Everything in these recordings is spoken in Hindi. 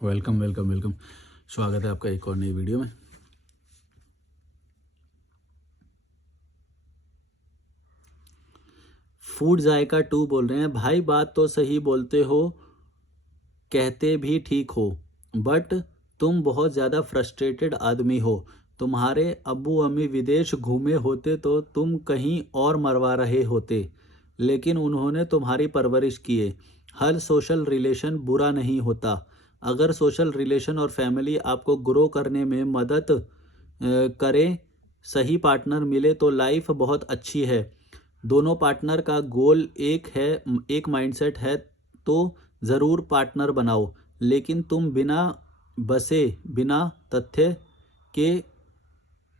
Welcome welcome welcome. स्वागत है आपका एक और नई वीडियो में। फूड जायका 2 बोल रहे हैं, भाई बात तो सही बोलते हो, कहते भी ठीक हो, बट तुम बहुत ज़्यादा फ्रस्ट्रेटेड आदमी हो। तुम्हारे अब्बू अम्मी विदेश घूमे होते तो तुम कहीं और मरवा रहे होते, लेकिन उन्होंने तुम्हारी परवरिश किए। हर सोशल रिलेशन बुरा नहीं होता। अगर सोशल रिलेशन और फैमिली आपको ग्रो करने में मदद करें, सही पार्टनर मिले तो लाइफ बहुत अच्छी है। दोनों पार्टनर का गोल एक है, एक माइंडसेट है तो ज़रूर पार्टनर बनाओ। लेकिन तुम बिना बसे बिना तथ्य के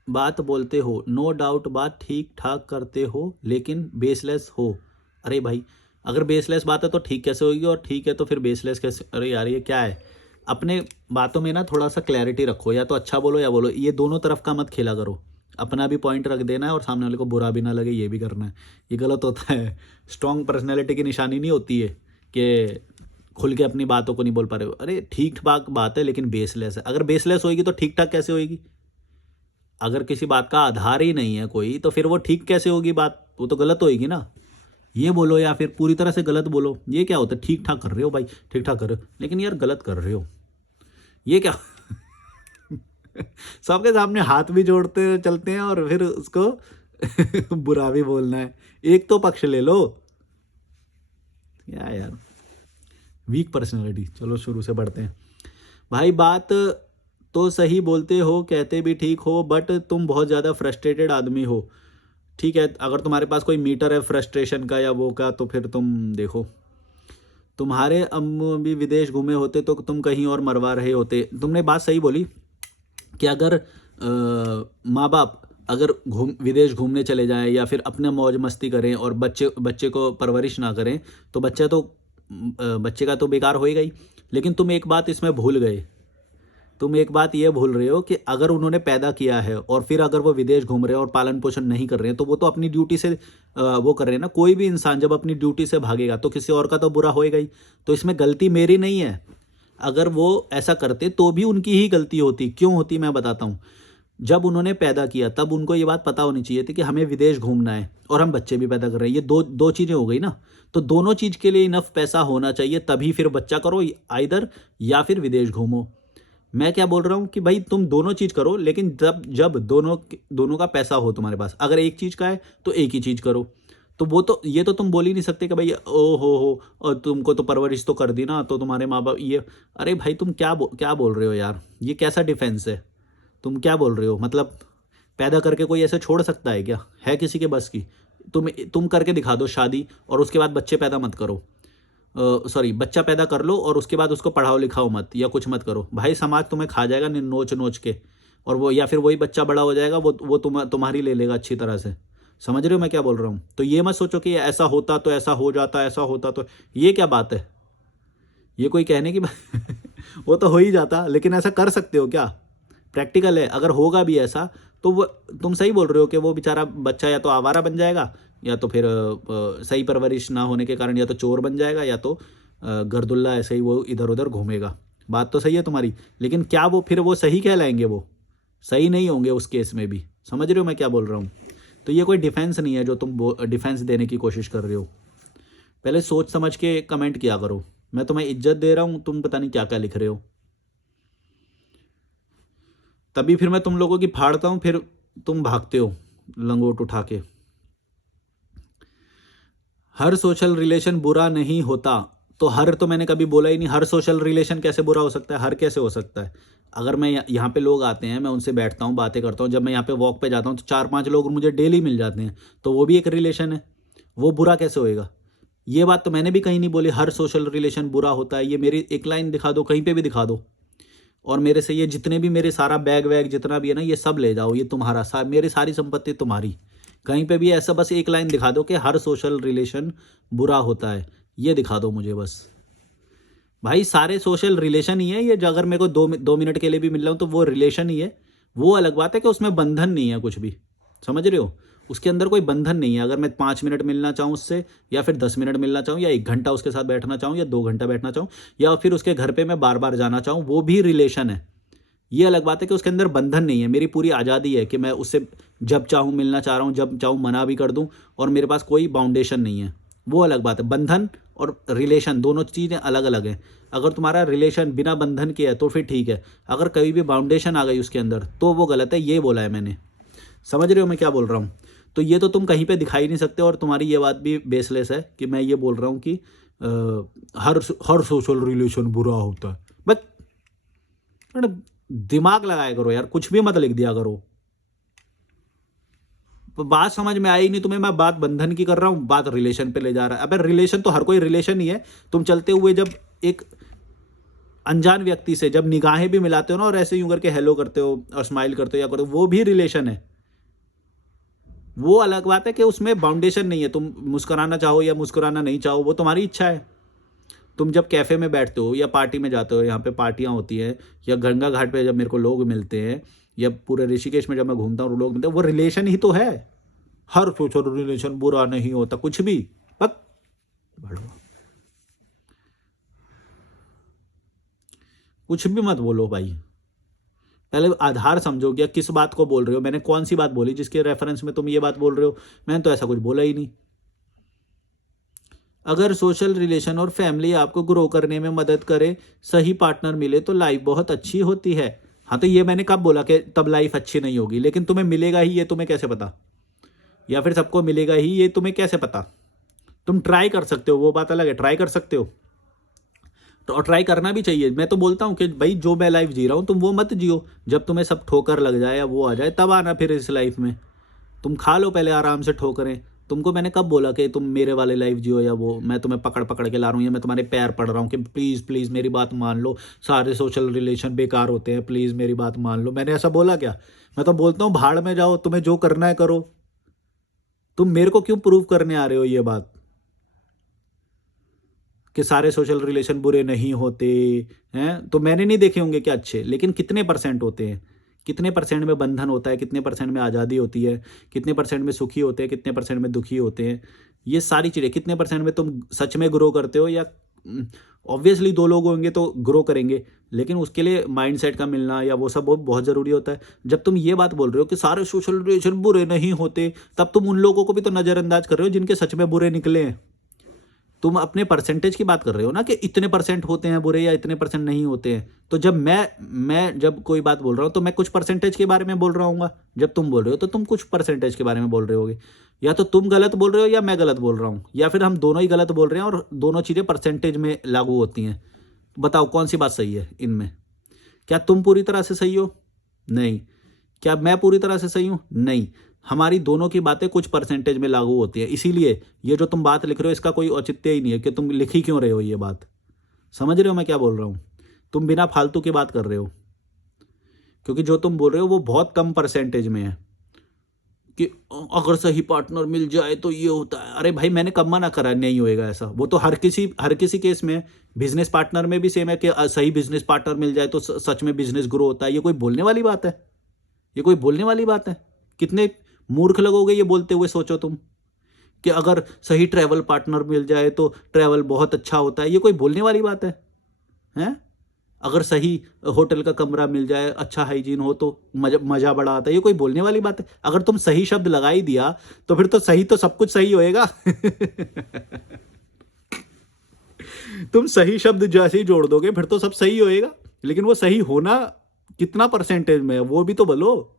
बात बोलते हो। नो डाउट बात ठीक ठाक करते हो, लेकिन बेसलेस हो। अरे भाई, अगर बेसलेस बात है तो ठीक कैसे होगी, और ठीक है तो फिर बेसलेस कैसे? अरे यार, ये क्या है? अपने बातों में ना थोड़ा सा क्लैरिटी रखो, या तो अच्छा बोलो या बोलो, ये दोनों तरफ का मत खेला करो। अपना भी पॉइंट रख देना है और सामने वाले को बुरा भी ना लगे, ये भी करना है। ये गलत होता है। स्ट्रॉन्ग पर्सनैलिटी की निशानी नहीं होती है कि खुल के अपनी बातों को नहीं बोल पा रहे हो। अरे ठीक ठाक बात है लेकिन बेसलेस है। अगर बेसलेस होगी तो ठीक ठाक कैसे होगी? अगर किसी बात का आधार ही नहीं है कोई, तो फिर वो ठीक कैसे होगी बात? वो तो गलत होएगी ना। ये बोलो या फिर पूरी तरह से गलत बोलो। ये क्या होता है? ठीक ठाक कर रहे हो भाई, ठीक ठाक कर रहे हो, लेकिन यार गलत कर रहे हो, ये क्या? सबके सामने हाथ भी जोड़ते चलते हैं और फिर उसको बुरा भी बोलना है। एक तो पक्ष ले लो। क्या यार, वीक पर्सनैलिटी। चलो शुरू से बढ़ते हैं। भाई बात तो सही बोलते हो, कहते भी ठीक हो, बट तुम बहुत ज़्यादा फ्रस्ट्रेटेड आदमी हो। ठीक है, अगर तुम्हारे पास कोई मीटर है फ्रस्ट्रेशन का या वो का, तो फिर तुम देखो। तुम्हारे अम्मू भी विदेश घूमे होते तो तुम कहीं और मरवा रहे होते। तुमने बात सही बोली कि अगर माँ बाप अगर विदेश घूमने चले जाएं या फिर अपने मौज मस्ती करें और बच्चे बच्चे को परवरिश ना करें, तो बच्चे का तो बेकार होएगा ही। लेकिन तुम एक बात इसमें भूल गए। तुम एक बात ये भूल रहे हो कि अगर उन्होंने पैदा किया है और फिर अगर वो विदेश घूम रहे हैं और पालन पोषण नहीं कर रहे हैं, तो वो तो अपनी ड्यूटी से वो कर रहे हैं ना। कोई भी इंसान जब अपनी ड्यूटी से भागेगा तो किसी और का तो बुरा होएगा ही। तो इसमें गलती मेरी नहीं है। अगर वो ऐसा करते तो भी उनकी ही गलती होती। क्यों होती, मैं बताता हूँ। जब उन्होंने पैदा किया तब उनको ये बात पता होनी चाहिए थी कि हमें विदेश घूमना है और हम बच्चे भी पैदा कर रहे हैं। ये दो दो चीज़ें हो गई ना। तो दोनों चीज़ के लिए इनफ पैसा होना चाहिए, तभी फिर बच्चा करो आइदर, या फिर विदेश घूमो। मैं क्या बोल रहा हूँ कि भाई तुम दोनों चीज़ करो, लेकिन जब जब दोनों का पैसा हो तुम्हारे पास। अगर एक चीज़ का है तो एक ही चीज़ करो। तो वो तो ये तो तुम बोल ही नहीं सकते कि भाई ओ हो और तुमको तो परवरिश तो कर दी ना, तो तुम्हारे माँ बाप ये। अरे भाई, तुम क्या बोल रहे हो यार? ये कैसा डिफेंस है? तुम क्या बोल रहे हो? मतलब पैदा करके कोई ऐसे छोड़ सकता है क्या? है किसी के बस की? तुम करके दिखा दो शादी और उसके बाद बच्चे पैदा मत करो। सॉरी, बच्चा पैदा कर लो और उसके बाद उसको पढ़ाओ लिखाओ मत या कुछ मत करो। भाई समाज तुम्हें खा जाएगा नोच नोच के। और वो या फिर वही बच्चा बड़ा हो जाएगा, वो तुम्हारी ले लेगा अच्छी तरह से। समझ रहे हो मैं क्या बोल रहा हूँ? तो ये मत सोचो कि ऐसा होता तो ऐसा हो जाता, ऐसा होता तो। ये क्या बात है? ये कोई कहने की वो तो हो ही जाता, लेकिन ऐसा कर सकते हो क्या? प्रैक्टिकल है। अगर होगा भी ऐसा तो वो, तुम सही बोल रहे हो कि वो बेचारा बच्चा या तो आवारा बन जाएगा, या तो फिर सही परवरिश ना होने के कारण या तो चोर बन जाएगा, या तो गर्दुल्ला ऐसे ही वो इधर उधर घूमेगा। बात तो सही है तुम्हारी, लेकिन क्या वो फिर वो सही कहलाएंगे? वो सही नहीं होंगे उस केस में भी। समझ रहे हो मैं क्या बोल रहा हूँ? तो ये कोई डिफेंस नहीं है जो तुम डिफेंस देने की कोशिश कर रहे हो। पहले सोच समझ के कमेंट किया करो। मैं तुम्हें इज्जत दे रहा हूँ, तुम पता नहीं क्या क्या लिख रहे हो। तभी फिर मैं तुम लोगों की फाड़ता हूँ, फिर तुम भागते हो लंगोट उठा के। हर सोशल रिलेशन बुरा नहीं होता। तो हर तो मैंने कभी बोला ही नहीं। हर सोशल रिलेशन कैसे बुरा हो सकता है? हर कैसे हो सकता है? अगर मैं यहाँ पे लोग आते हैं, मैं उनसे बैठता हूँ, बातें करता हूँ, जब मैं यहाँ पे वॉक पे जाता हूँ तो 4-5 लोग मुझे डेली मिल जाते हैं, तो वो भी एक रिलेशन है। वो बुरा कैसे होएगा? ये बात तो मैंने भी कहीं नहीं बोली हर सोशल रिलेशन बुरा होता है। ये मेरी एक लाइन दिखा दो, कहीं पे भी दिखा दो। और मेरे से ये जितने भी मेरे सारा बैग वैग जितना भी है ना, ये सब ले जाओ। ये तुम्हारा मेरी सारी संपत्ति तुम्हारी। कहीं पे भी ऐसा बस एक लाइन दिखा दो कि हर सोशल रिलेशन बुरा होता है। ये दिखा दो मुझे बस। भाई सारे सोशल रिलेशन ही है ये। जो अगर मेरे को 2 मिनट के लिए भी मिल रहा हूँ तो वो रिलेशन ही है। वो अलग बात है कि उसमें बंधन नहीं है कुछ भी। समझ रहे हो? उसके अंदर कोई बंधन नहीं है। अगर मैं 5 मिनट मिलना चाहूँ उससे, या फिर 10 मिनट मिलना चाहूँ, या 1 घंटा उसके साथ बैठना चाहूँ, या 2 घंटा बैठना चाहूँ, या फिर उसके घर पे मैं बार बार जाना चाहूँ, वो भी रिलेशन है। ये अलग बात है कि उसके अंदर बंधन नहीं है, मेरी पूरी आज़ादी है कि मैं उससे जब चाहूँ मिलना चाह रहा हूँ, जब चाहूँ मना भी कर दूँ, और मेरे पास कोई बाउंडेशन नहीं है। वो अलग बात है। बंधन और रिलेशन दोनों चीज़ें अलग अलग हैं। अगर तुम्हारा रिलेशन बिना बंधन के है तो फिर ठीक है, अगर कभी भी बाउंडेशन आ गई उसके अंदर तो वो गलत है। ये बोला है मैंने। समझ रहे हो मैं क्या बोल रहा हूँ? तो ये तो तुम कहीं पे दिखाई नहीं सकते, और तुम्हारी ये बात भी बेसलेस है कि मैं ये बोल रहा हूँ कि हर सोशल रिलेशन बुरा होता है। बस दिमाग लगाया करो यार, कुछ भी मत लिख दिया करो। बात समझ में आई नहीं तुम्हें? मैं बात बंधन की कर रहा हूँ, बात रिलेशन पे ले जा रहा है। अबे रिलेशन तो हर कोई रिलेशन ही है। तुम चलते हुए जब एक अनजान व्यक्ति से जब निगाहें भी मिलाते हो ना, और ऐसे यूं करके हेलो करते हो और स्माइल करते हो या करते हो, वो भी रिलेशन है। वो अलग बात है कि उसमें बाउंडेशन नहीं है। तुम मुस्कुराना चाहो या मुस्कुराना नहीं चाहो, वो तुम्हारी इच्छा है। तुम जब कैफ़े में बैठते हो या पार्टी में जाते हो, यहाँ पे पार्टियाँ होती हैं, या गंगा घाट पे जब मेरे को लोग मिलते हैं, या पूरे ऋषिकेश में जब मैं घूमता हूँ लोग मिलते हैं, वो रिलेशन ही तो है। हर सोशल रिलेशन बुरा नहीं होता, कुछ भी। बस बढ़ो, कुछ भी मत बोलो भाई। पहले आधार समझो कि किस बात को बोल रहे हो। मैंने कौन सी बात बोली जिसके रेफरेंस में तुम ये बात बोल रहे हो? मैंने तो ऐसा कुछ बोला ही नहीं। अगर सोशल रिलेशन और फैमिली आपको ग्रो करने में मदद करे, सही पार्टनर मिले तो लाइफ बहुत अच्छी होती है। हाँ, तो ये मैंने कब बोला कि तब लाइफ अच्छी नहीं होगी? लेकिन तुम्हें मिलेगा ही, ये तुम्हें कैसे पता? या फिर सबको मिलेगा ही, ये तुम्हें कैसे पता? तुम ट्राई कर सकते हो, वो बात अलग है, ट्राई कर सकते हो। तो और ट्राई करना भी चाहिए। मैं तो बोलता हूँ कि भाई जो मैं लाइफ जी रहा हूँ तुम वो मत जियो। जब तुम्हें सब ठोकर लग जाए या वो आ जाए तब आना फिर इस लाइफ में। तुम खा लो पहले आराम से ठोकरें। तुमको मैंने कब बोला कि तुम मेरे वाले लाइफ जियो, या वो मैं तुम्हें पकड़ पकड़ के ला रहा हूँ, या मैं तुम्हारे पैर पड़ रहा हूँ कि प्लीज़ प्लीज़ मेरी बात मान लो, सारे सोशल रिलेशन बेकार होते हैं, प्लीज़ मेरी बात मान लो। मैंने ऐसा बोला क्या? मैं तो बोलता हूँ भाड़ में जाओ, तुम्हें जो करना है करो। तुम मेरे को क्यों प्रूव करने आ रहे हो ये बात कि सारे सोशल रिलेशन बुरे नहीं होते हैं? तो मैंने नहीं देखे होंगे क्या अच्छे, लेकिन कितने परसेंट होते हैं? कितने परसेंट में बंधन होता है, कितने परसेंट में आज़ादी होती है, कितने परसेंट में सुखी होते हैं, कितने परसेंट में दुखी होते हैं? ये सारी चीज़ें कितने परसेंट में तुम सच में ग्रो करते हो? या ऑब्वियसली दो लोग होंगे तो ग्रो करेंगे, लेकिन उसके लिए माइंडसेट का मिलना या वो सब बहुत बहुत ज़रूरी होता है। जब तुम ये बात बोल रहे हो कि सारे सोशल रिलेशन बुरे नहीं होते, तब तुम उन लोगों को भी तो नज़रअंदाज कर रहे हो जिनके सच में बुरे निकले हैं। तुम अपने परसेंटेज की बात कर रहे हो ना कि इतने परसेंट होते हैं बुरे या इतने परसेंट नहीं होते हैं। तो जब मैं जब कोई बात बोल रहा हूँ तो मैं कुछ परसेंटेज के बारे में बोल रहा हूँ। जब तुम बोल रहे हो तो तुम कुछ परसेंटेज के बारे में बोल रहे होगे। या तो तुम गलत बोल रहे हो या मैं गलत बोल रहा हूँ, या फिर हम दोनों ही गलत बोल रहे हैं और दोनों चीज़ें परसेंटेज में लागू होती हैं। बताओ कौन सी बात सही है इनमें? क्या तुम पूरी तरह से सही हो? नहीं। क्या मैं पूरी तरह से सही हूँ? नहीं। हमारी दोनों की बातें कुछ परसेंटेज में लागू होती है। इसीलिए ये जो तुम बात लिख रहे हो इसका कोई औचित्य ही नहीं है कि तुम लिख ही क्यों रहे हो ये बात। समझ रहे हो मैं क्या बोल रहा हूँ? तुम बिना फालतू की बात कर रहे हो, क्योंकि जो तुम बोल रहे हो वो बहुत कम परसेंटेज में है कि अगर सही पार्टनर मिल जाए तो ये होता है। अरे भाई मैंने कब मना करा नहीं होएगा ऐसा? वो तो हर किसी केस में। बिजनेस पार्टनर में भी सेम है कि सही बिजनेस पार्टनर मिल जाए तो सच में बिजनेस ग्रो होता है। ये कोई बोलने वाली बात है? ये कोई बोलने वाली बात है? कितने मूर्ख लगोगे ये बोलते हुए, सोचो तुम कि अगर सही ट्रैवल पार्टनर मिल जाए तो ट्रैवल बहुत अच्छा होता है। ये कोई बोलने वाली बात है? हैं? अगर सही होटल का कमरा मिल जाए, अच्छा हाइजीन हो तो मजा मजा बड़ा आता है। ये कोई बोलने वाली बात है? अगर तुम सही शब्द लगा ही दिया तो फिर तो सही तो सब कुछ सही होएगा। तुम सही शब्द जैसे ही जोड़ दोगे फिर तो सब सही होएगा, लेकिन वो सही होना कितना परसेंटेज में है वो भी तो बोलो।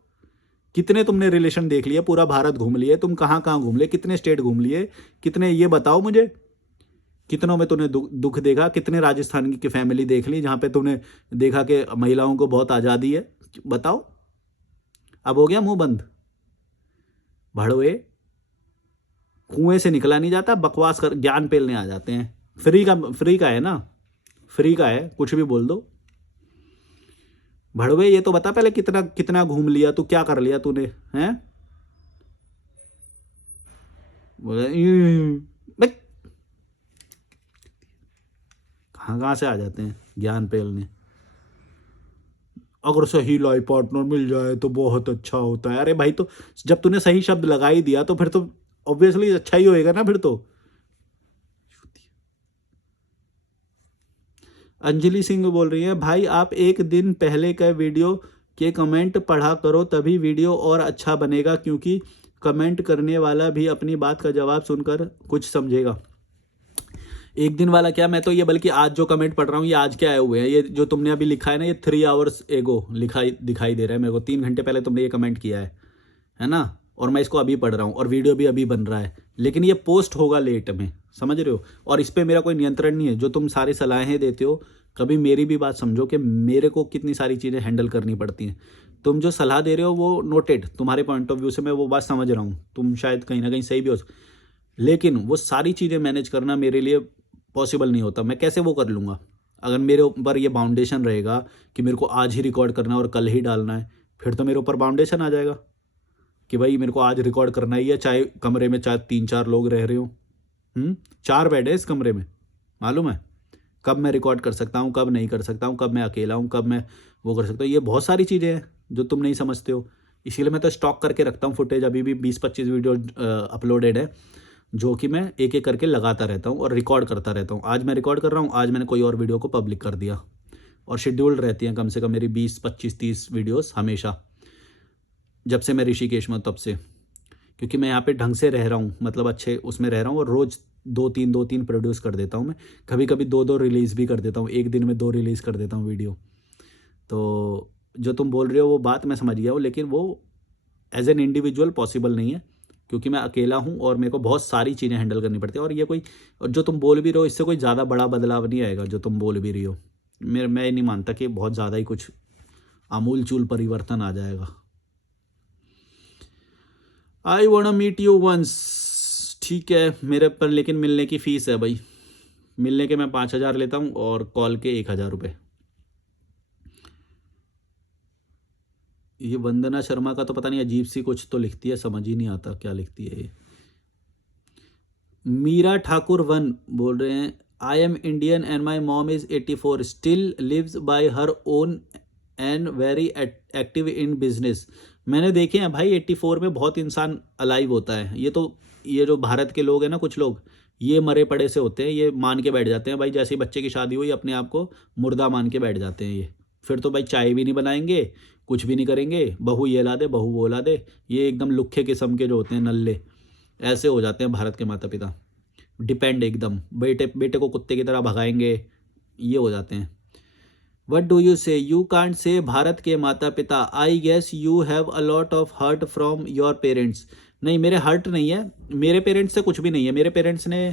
कितने तुमने रिलेशन देख लिए? पूरा भारत घूम लिए तुम, कहाँ कहाँ घूम लिए, कितने स्टेट घूम लिए, कितने ये बताओ मुझे। कितनों में तूने दुख देखा? कितने राजस्थान की फैमिली देख ली जहाँ पे तूने देखा कि महिलाओं को बहुत आज़ादी है? बताओ। अब हो गया मुंह बंद? भड़वे, कुएं से निकला नहीं जाता, बकवास कर ज्ञान पेलने आ जाते हैं। फ्री का है ना, फ्री का है, कुछ भी बोल दो। भड़वे ये तो बता पहले कितना कितना घूम लिया तू, क्या कर लिया तूने? हैं? भाई कहाँ कहाँ से आ जाते हैं ज्ञान पेलने। अगर सही लाइफ पार्टनर मिल जाए तो बहुत अच्छा होता है। अरे भाई, तो जब तूने सही शब्द लगा ही दिया तो फिर तो ऑब्वियसली अच्छा ही होएगा ना फिर तो। अंजलि सिंह बोल रही है, भाई आप एक दिन पहले का वीडियो के कमेंट पढ़ा करो, तभी वीडियो और अच्छा बनेगा, क्योंकि कमेंट करने वाला भी अपनी बात का जवाब सुनकर कुछ समझेगा। एक दिन वाला क्या, मैं तो ये बल्कि आज जो कमेंट पढ़ रहा हूँ ये आज के आए हुए हैं। ये जो तुमने अभी लिखा है ना, ये 3 आवर्स एगो दिखाई दे रहा है मेरे को। 3 घंटे पहले तुमने ये कमेंट किया है ना। और मैं इसको अभी पढ़ रहा हूँ और वीडियो भी अभी बन रहा है, लेकिन ये पोस्ट होगा लेट में, समझ रहे हो। और इस पर मेरा कोई नियंत्रण नहीं है। जो तुम सारी सलाहें देते हो, कभी मेरी भी बात समझो कि मेरे को कितनी सारी चीज़ें हैंडल करनी पड़ती हैं। तुम जो सलाह दे रहे हो वो नोटेड, तुम्हारे पॉइंट ऑफ व्यू से मैं वो बात समझ रहा हूँ, तुम शायद कहीं ना कहीं सही भी हो, लेकिन वो सारी चीज़ें मैनेज करना मेरे लिए पॉसिबल नहीं होता। मैं कैसे वो कर लूँगा अगर मेरे ऊपर ये बाउंडेशन रहेगा कि मेरे को आज ही रिकॉर्ड करना है और कल ही डालना है। फिर तो मेरे ऊपर बाउंडेशन आ जाएगा कि भाई मेरे को आज रिकॉर्ड करना ही है, चाहे कमरे में चाहे 3-4 लोग रह रहे हो। 4 बेड है इस कमरे में, मालूम है। कब मैं रिकॉर्ड कर सकता हूँ, कब नहीं कर सकता हूँ, कब मैं अकेला हूँ, कब मैं वो कर सकता हूँ। ये बहुत सारी चीज़ें हैं जो तुम नहीं समझते हो। इसीलिए मैं तो स्टॉक करके रखता हूँ फुटेज। अभी भी 20-25 वीडियो अपलोडेड है, जो कि मैं एक एक करके लगाता रहता हूँ और रिकॉर्ड करता रहता हूँ। आज मैं रिकॉर्ड कर रहा हूँ, आज मैंने कोई और वीडियो को पब्लिक कर दिया। और शेड्यूल्ड रहती हैं कम से कम मेरी 20-25-30 वीडियोस हमेशा, जब से मैं ऋषिकेश में हूँ तब से। क्योंकि मैं यहाँ पे ढंग से रह रहा हूँ, मतलब अच्छे उसमें रह रहा हूँ, और रोज़ 2-3 प्रोड्यूस कर देता हूँ मैं। कभी कभी 2-2 रिलीज़ भी कर देता हूँ, एक दिन में 2 रिलीज़ कर देता हूँ वीडियो। तो जो तुम बोल रहे हो वो बात मैं समझ गया हूँ, लेकिन वो एज एन इंडिविजुअल पॉसिबल नहीं है, क्योंकि मैं अकेला हूँ और मेरे को बहुत सारी चीज़ें हैंडल करनी पड़ती है। और ये कोई, और जो तुम बोल भी रहे हो इससे कोई ज़्यादा बड़ा बदलाव नहीं आएगा। जो तुम बोल भी रही हो, मैं नहीं मानता कि बहुत ज़्यादा ही कुछ आमूल चूल परिवर्तन आ जाएगा। I want meet you once, ठीक है मेरे पर, लेकिन मिलने की फ़ीस है भाई। मिलने के मैं 5,000 लेता हूँ और कॉल के 1,000 रुपये। ये वंदना शर्मा का तो पता नहीं, अजीब सी कुछ तो लिखती है, समझ ही नहीं आता क्या लिखती है ये। मीरा ठाकुर 1 बोल रहे हैं, I am Indian and my mom is 84, still lives by her own and very active in business. मैंने देखे हैं भाई 84 में बहुत इंसान अलाइव होता है। ये जो भारत के लोग हैं ना, कुछ लोग ये मरे पड़े से होते हैं। ये मान के बैठ जाते हैं भाई, जैसे ही बच्चे की शादी हुई अपने आप को मुर्दा मान के बैठ जाते हैं ये। फिर तो भाई चाय भी नहीं बनाएंगे, कुछ भी नहीं करेंगे, बहू ये ला दे, बहू वो ला दे। ये एकदम लुक्खे किस्म के जो होते हैं, नल्ले, ऐसे हो जाते हैं भारत के माता पिता। डिपेंड एकदम, बेटे बेटे को कुत्ते की तरह भगाएंगे, ये हो जाते हैं। What do you say, you can't say भारत के माता पिता, I guess you have a lot of hurt from your parents. नहीं, मेरे हर्ट नहीं है, मेरे पेरेंट्स से कुछ भी नहीं है। मेरे पेरेंट्स ने